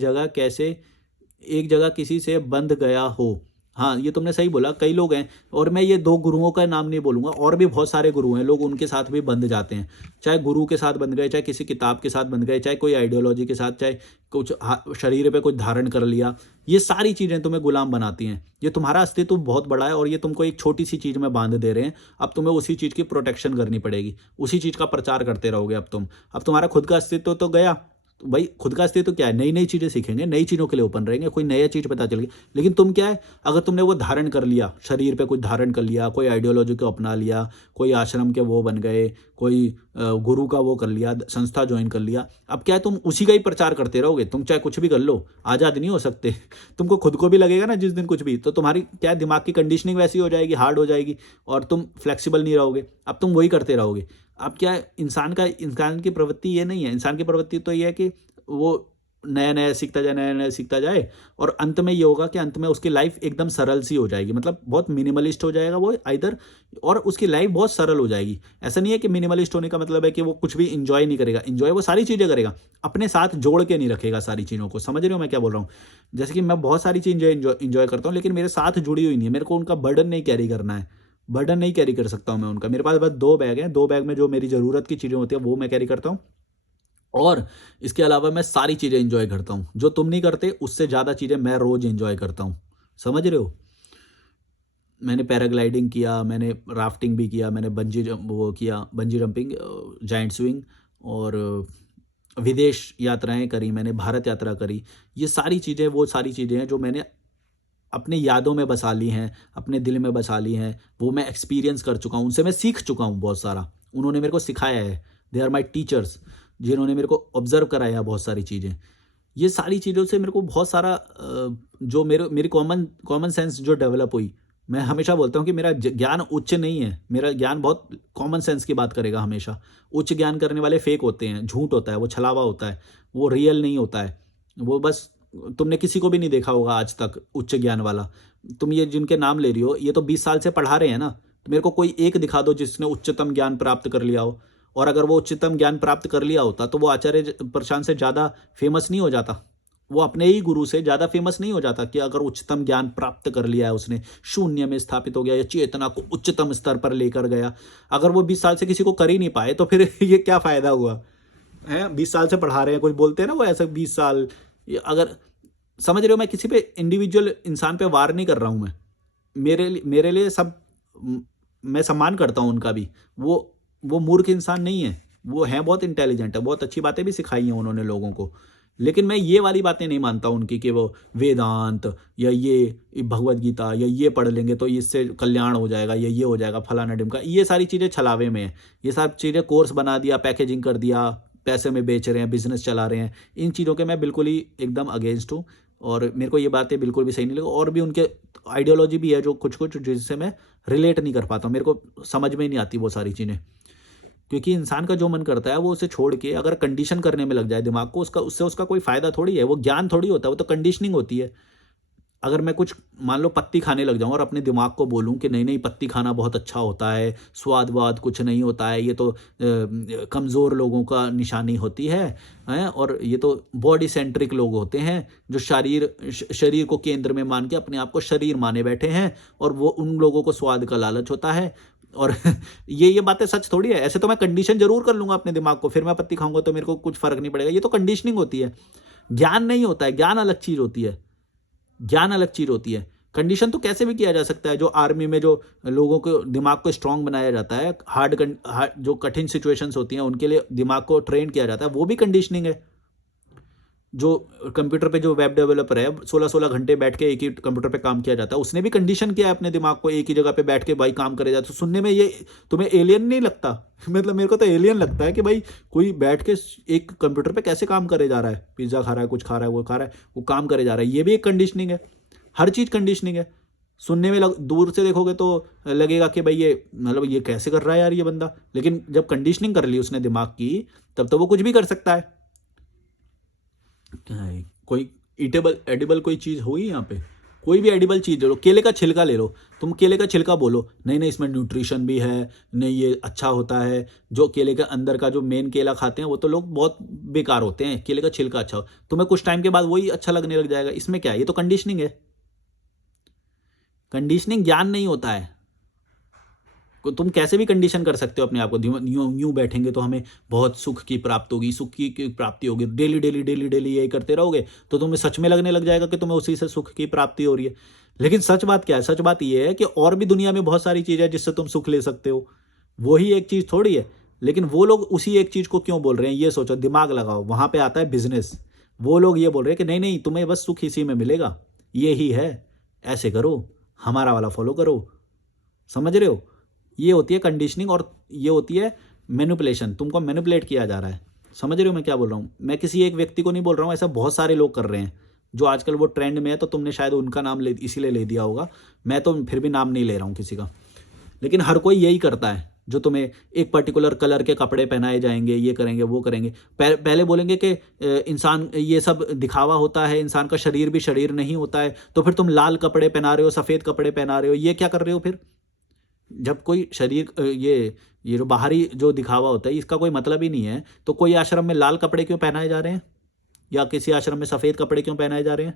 जगह किसी से बंध गया हो। हाँ ये तुमने सही बोला, कई लोग हैं, और मैं ये 2 गुरुओं का नाम नहीं बोलूँगा, और भी बहुत सारे गुरु हैं, लोग उनके साथ भी बंध जाते हैं। चाहे गुरु के साथ बंध गए, चाहे किसी किताब के साथ बंध गए, चाहे कोई आइडियोलॉजी के साथ, चाहे कुछ शरीर पे कुछ धारण कर लिया, ये सारी चीज़ें तुम्हें गुलाम बनाती हैं। ये तुम्हारा अस्तित्व बहुत बड़ा है, और ये तुमको एक छोटी सी चीज़ में बांध दे रहे हैं। अब तुम्हें उसी चीज़ की प्रोटेक्शन करनी पड़ेगी, उसी चीज़ का प्रचार करते रहोगे। अब तुम्हारा खुद का अस्तित्व तो गया, तो भाई खुद का अस्तित्व क्या है, नई नई चीज़ें सीखेंगे, नई चीज़ों के लिए ओपन रहेंगे, कोई नया चीज़ पता चल गई। लेकिन तुम क्या है, अगर तुमने वो धारण कर लिया, शरीर पे कुछ धारण कर लिया, कोई आइडियोलॉजी को अपना लिया, कोई आश्रम के वो बन गए, कोई गुरु का वो कर लिया, संस्था ज्वाइन कर लिया, अब क्या है, तुम उसी का ही प्रचार करते रहोगे। तुम चाहे कुछ भी कर लो, आज़ाद नहीं हो सकते। तुमको खुद को भी लगेगा ना जिस दिन कुछ भी, तो तुम्हारी क्या है, दिमाग की कंडीशनिंग वैसी हो जाएगी, हार्ड हो जाएगी, और तुम फ्लेक्सिबल नहीं रहोगे। अब तुम वही करते रहोगे। अब क्या है, इंसान की प्रवृत्ति ये नहीं है। इंसान की प्रवृत्ति तो ये है कि वो नया नया सीखता जाए, नया नया सीखता जाए, और अंत में ये होगा कि अंत में उसकी लाइफ एकदम सरल सी हो जाएगी, मतलब बहुत मिनिमलिस्ट हो जाएगा वो इधर, और उसकी लाइफ बहुत सरल हो जाएगी। ऐसा नहीं है कि मिनिमलिस्ट होने का मतलब है कि वो कुछ भी इंजॉय नहीं करेगा, इंजॉय वो सारी चीज़ें करेगा, अपने साथ जोड़ के नहीं रखेगा सारी चीज़ों को। समझ रहे हो मैं क्या बोल रहा हूँ? जैसे कि मैं बहुत सारी चीज़ें इंजॉय करता हूँ, लेकिन मेरे साथ जुड़ी हुई नहीं है, मेरे को उनका बर्डन नहीं कैरी करना है, बर्डन नहीं कैरी कर सकता हूँ मैं उनका। मेरे पास बस 2 बैग हैं, 2 बैग में जो मेरी ज़रूरत की चीज़ें होती है वो मैं कैरी करता हूँ, और इसके अलावा मैं सारी चीज़ें एंजॉय करता हूँ। जो तुम नहीं करते उससे ज़्यादा चीज़ें मैं रोज़ एंजॉय करता हूँ। समझ रहे हो? मैंने पैराग्लाइडिंग किया, मैंने राफ्टिंग भी किया, मैंने बंजी जंपिंग, जायंट स्विंग, और विदेश यात्राएं करी, मैंने भारत यात्रा करी। ये सारी चीज़ें वो सारी चीज़ें हैं जो मैंने अपनी यादों में बसा ली हैं, अपने दिल में बसा ली हैं। वो मैं एक्सपीरियंस कर चुका हूँ, उनसे मैं सीख चुका हूँ बहुत सारा। उन्होंने मेरे को सिखाया है, दे आर माई टीचर्स, जिन्होंने मेरे को ऑब्जर्व कराया बहुत सारी चीज़ें। ये सारी चीज़ों से मेरे को बहुत सारा जो मेरी कॉमन सेंस जो डेवलप हुई। मैं हमेशा बोलता हूँ कि मेरा ज्ञान उच्च नहीं है, मेरा ज्ञान बहुत कॉमन सेंस की बात करेगा हमेशा। उच्च ज्ञान करने वाले फेक होते हैं, झूठ होता है, वो छलावा होता है, वो रियल नहीं होता है। वो बस, तुमने किसी को भी नहीं देखा होगा आज तक उच्च ज्ञान वाला। तुम ये जिनके नाम ले रही हो, ये तो 20 साल से पढ़ा रहे हैं ना, तो मेरे को कोई एक दिखा दो जिसने उच्चतम ज्ञान प्राप्त कर लिया हो। और अगर वो उच्चतम ज्ञान प्राप्त कर लिया होता तो वो आचार्य प्रशांत से ज़्यादा फेमस नहीं हो जाता, वो अपने ही गुरु से ज़्यादा फेमस नहीं हो जाता कि अगर उच्चतम ज्ञान प्राप्त कर लिया है उसने, शून्य में स्थापित हो गया या चेतना को उच्चतम स्तर पर लेकर गया। अगर वो 20 साल से किसी को कर ही नहीं पाए तो फिर ये क्या फ़ायदा हुआ है? 20 साल से पढ़ा रहे हैं, कुछ बोलते हैं ना वो ऐसा 20 साल, अगर समझ रहे हो, मैं किसी पे इंडिविजुअल इंसान पे वार नहीं कर रहा हूँ मैं। मेरे लिए सब मैं सम्मान करता हूँ उनका भी। वो मूर्ख इंसान नहीं है, वो हैं बहुत इंटेलिजेंट है, बहुत अच्छी बातें भी सिखाई हैं उन्होंने लोगों को। लेकिन मैं ये वाली बातें नहीं मानता उनकी कि वो वेदांत या ये भगवद गीता या ये पढ़ लेंगे तो इससे कल्याण हो जाएगा या ये हो जाएगा फलाना ढिमका। ये सारी चीज़ें छलावे में है। ये सब चीज़ें कोर्स बना दिया, पैकेजिंग कर दिया, पैसे में बेच रहे हैं, बिजनेस चला रहे हैं। इन चीज़ों के मैं बिल्कुल ही एकदम अगेंस्ट हूँ और मेरे को ये बातें बिल्कुल भी सही नहीं लगी। और भी उनके आइडियोलॉजी भी है जो कुछ कुछ जिससे मैं रिलेट नहीं कर पाता हूँ, मेरे को समझ में ही नहीं आती वो सारी चीज़ें। क्योंकि इंसान का जो मन करता है वो उसे छोड़ के अगर कंडीशन करने में लग जाए दिमाग को, उससे उसका कोई फ़ायदा थोड़ी है। वो ज्ञान थोड़ी होता है, वो तो कंडीशनिंग होती है। अगर मैं कुछ मान लो पत्ती खाने लग जाऊँ और अपने दिमाग को बोलूँ कि नहीं नहीं पत्ती खाना बहुत अच्छा होता है, स्वाद वाद कुछ नहीं होता है, ये तो कमज़ोर लोगों का निशानी होती है, और ये तो बॉडी सेंट्रिक लोग होते हैं जो शरीर को केंद्र में मान के अपने आप को शरीर माने बैठे हैं, और वो उन लोगों को स्वाद का लालच होता है। और ये बातें सच थोड़ी है। ऐसे तो मैं कंडीशन जरूर कर लूंगा अपने दिमाग को, फिर मैं पत्ती खाऊंगा तो मेरे को कुछ फर्क नहीं पड़ेगा। ये तो कंडीशनिंग होती है, ज्ञान नहीं होता है। ज्ञान अलग चीज़ होती है, ज्ञान अलग चीज़ होती है। कंडीशन तो कैसे भी किया जा सकता है। जो आर्मी में जो लोगों को दिमाग को स्ट्रांग बनाया जाता है, हार्ड जो कठिन सिचुएशंस होती हैं उनके लिए दिमाग को ट्रेन किया जाता है, वो भी कंडीशनिंग है। जो कंप्यूटर पे जो वेब डेवलपर है 16-16 घंटे बैठ के एक ही कंप्यूटर पे काम किया जाता है, उसने भी कंडीशन किया है अपने दिमाग को एक ही जगह पे बैठ के भाई काम करे जाता। तो सुनने में ये तुम्हें एलियन नहीं लगता? मतलब मेरे को तो एलियन लगता है कि भाई कोई बैठ के एक कंप्यूटर पे कैसे काम करे जा रहा है, पिज्ज़ा खा रहा है, कुछ खा रहा है, वो खा रहा है, वो काम करे जा रहा है। ये भी एक कंडीशनिंग है। हर चीज़ कंडीशनिंग है। सुनने में दूर से देखोगे तो लगेगा कि भाई ये मतलब ये कैसे कर रहा है यार ये बंदा, लेकिन जब कंडीशनिंग कर ली उसने दिमाग की तब तो वो कुछ भी कर सकता है। क्या है, कोई ईटेबल एडिबल कोई चीज़ होगी यहाँ पे? कोई भी एडिबल चीज़ ले लो, केले का छिलका ले लो, तुम केले का छिलका बोलो नहीं नहीं इसमें न्यूट्रिशन भी है, नहीं ये अच्छा होता है। जो केले के अंदर का जो मेन केला खाते हैं वो तो लोग बहुत बेकार होते हैं, केले का छिलका अच्छा हो, तुम्हें कुछ टाइम के बाद वही अच्छा लगने लग जाएगा। इसमें क्या है? ये तो कंडीशनिंग है। कंडीशनिंग ज्ञान नहीं होता है। तुम कैसे भी कंडीशन कर सकते हो अपने आप को, यूं बैठेंगे तो हमें बहुत सुख की प्राप्ति होगी, सुख की प्राप्ति होगी, डेली डेली डेली डेली यही करते रहोगे तो तुम्हें सच में लगने लग जाएगा कि तुम्हें उसी से सुख की प्राप्ति हो रही है। लेकिन सच बात क्या है? सच बात यह है कि और भी दुनिया में बहुत सारी चीज़ें हैं जिससे तुम सुख ले सकते हो, वही एक चीज़ थोड़ी है। लेकिन वो लोग उसी एक चीज़ को क्यों बोल रहे हैं ये सोचो, दिमाग लगाओ। वहाँ पे आता है बिजनेस। वो लोग ये बोल रहे हैं कि नहीं नहीं तुम्हें बस सुख इसी में मिलेगा, ये ही है, ऐसे करो, हमारा वाला फॉलो करो। समझ रहे हो? ये होती है कंडीशनिंग और ये होती है मैनिपुलेशन। तुमको मैनिपुलेट किया जा रहा है। समझ रहे हो मैं क्या बोल रहा हूँ? मैं किसी एक व्यक्ति को नहीं बोल रहा हूँ, ऐसा बहुत सारे लोग कर रहे हैं जो आजकल वो ट्रेंड में है, तो तुमने शायद उनका नाम इसीलिए ले दिया होगा। मैं तो फिर भी नाम नहीं ले रहा हूँ किसी का, लेकिन हर कोई यही करता है। जो तुम्हें एक पर्टिकुलर कलर के कपड़े पहनाए जाएंगे, ये करेंगे वो करेंगे, पहले बोलेंगे कि इंसान ये सब दिखावा होता है, इंसान का शरीर भी शरीर नहीं होता है, तो फिर तुम लाल कपड़े पहना रहे हो, सफ़ेद कपड़े पहना रहे हो, ये क्या कर रहे हो फिर? जब कोई शरीर ये जो बाहरी जो दिखावा होता है इसका कोई मतलब ही नहीं है, तो कोई आश्रम में लाल कपड़े क्यों पहनाए जा रहे हैं या किसी आश्रम में सफ़ेद कपड़े क्यों पहनाए जा रहे हैं?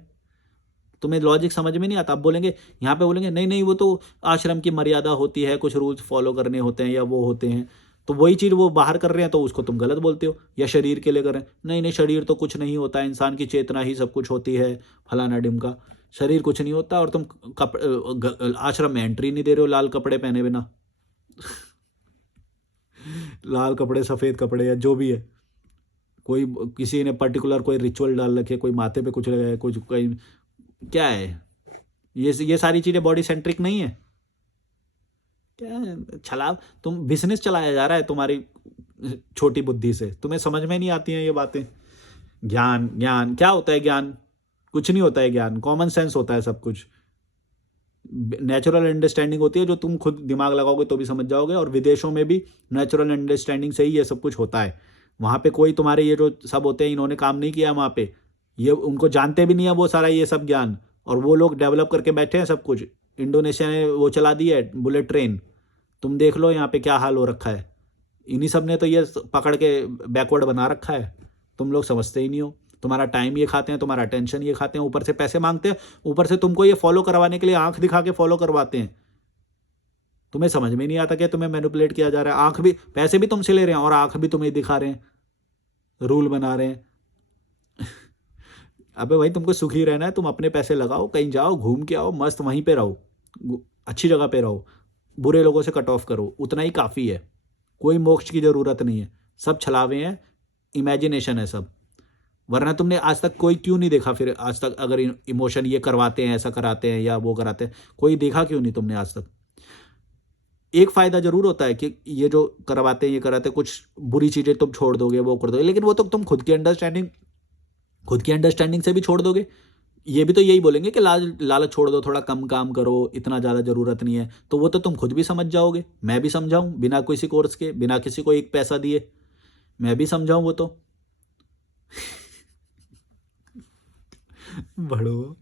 तुम्हें लॉजिक समझ में नहीं आता। अब बोलेंगे यहाँ पे, बोलेंगे नहीं नहीं वो तो आश्रम की मर्यादा होती है, कुछ रूल्स फॉलो करने होते हैं या वो होते हैं, तो वही चीज़ वो बाहर कर रहे हैं तो उसको तुम गलत बोलते हो। या शरीर के लिए कर रहे हैं, नहीं नहीं शरीर तो कुछ नहीं होता, इंसान की चेतना ही सब कुछ होती है, फलाना डिमका, शरीर कुछ नहीं होता। और तुम आश्रम में एंट्री नहीं दे रहे हो लाल कपड़े पहने बिना। लाल कपड़े, सफ़ेद कपड़े या जो भी है, कोई किसी ने पर्टिकुलर कोई रिचुअल डाल रखे, कोई माथे पे कुछ लगाया, कुछ कोई क्या है, ये सारी चीज़ें बॉडी सेंट्रिक नहीं है क्या है? छलाव, तुम बिजनेस चलाया जा रहा है तुम्हारी छोटी बुद्धि से, तुम्हें समझ में नहीं आती हैं ये बातें। ज्ञान, ज्ञान क्या होता है? ज्ञान कुछ नहीं होता है। ज्ञान कॉमन सेंस होता है सब कुछ। नेचुरल अंडरस्टैंडिंग होती है जो तुम खुद दिमाग लगाओगे तो भी समझ जाओगे। और विदेशों में भी नेचुरल अंडरस्टैंडिंग से ही ये सब कुछ होता है। वहाँ पे कोई तुम्हारे ये जो सब होते हैं इन्होंने काम नहीं किया वहाँ पे, ये उनको जानते भी नहीं है वो सारा ये सब ज्ञान, और वो लोग डेवलप करके बैठे हैं सब कुछ। इंडोनेशिया ने वो चला दी है बुलेट ट्रेन, तुम देख लो यहाँ पे क्या हाल हो रखा है। इन्हीं सब ने तो ये पकड़ के बैकवर्ड बना रखा है, तुम लोग समझते ही नहीं हो। तुम्हारा टाइम ये खाते हैं, तुम्हारा अटेंशन ये खाते हैं, ऊपर से पैसे मांगते हैं, ऊपर से तुमको ये फॉलो करवाने के लिए आंख दिखा के फॉलो करवाते हैं। तुम्हें समझ में नहीं आता कि तुम्हें मैनिपुलेट किया जा रहा है। आंख भी, पैसे भी तुमसे ले रहे हैं और आंख भी तुम्हें दिखा रहे हैं, रूल बना रहे हैं। अबे भाई तुमको सुखी रहना है, तुम अपने पैसे लगाओ, कहीं जाओ, घूम के आओ, मस्त वहीं पे रहो, अच्छी जगह पे रहो, बुरे लोगों से कट ऑफ करो, उतना ही काफ़ी है। कोई मोक्ष की ज़रूरत नहीं है, सब छलावे हैं, इमेजिनेशन है सब। वरना तुमने आज तक कोई क्यों नहीं देखा फिर आज तक? अगर इमोशन ये करवाते हैं, ऐसा कराते हैं या वो कराते हैं, कोई देखा क्यों नहीं तुमने आज तक? एक फ़ायदा ज़रूर होता है कि ये जो करवाते हैं, ये कराते हैं, कुछ बुरी चीज़ें तुम छोड़ दोगे, वो कर दोगे, लेकिन वो तो तुम खुद की अंडरस्टैंडिंग से भी छोड़ दोगे। ये भी तो यही बोलेंगे कि लालच छोड़ दो, थोड़ा कम काम करो, इतना ज़्यादा ज़रूरत नहीं है, तो वो तो तुम खुद भी समझ जाओगे। मैं भी समझाऊँ बिना किसी कोर्स के, बिना किसी को एक पैसा दिए, मैं भी समझाऊँ वो तो। बड़ो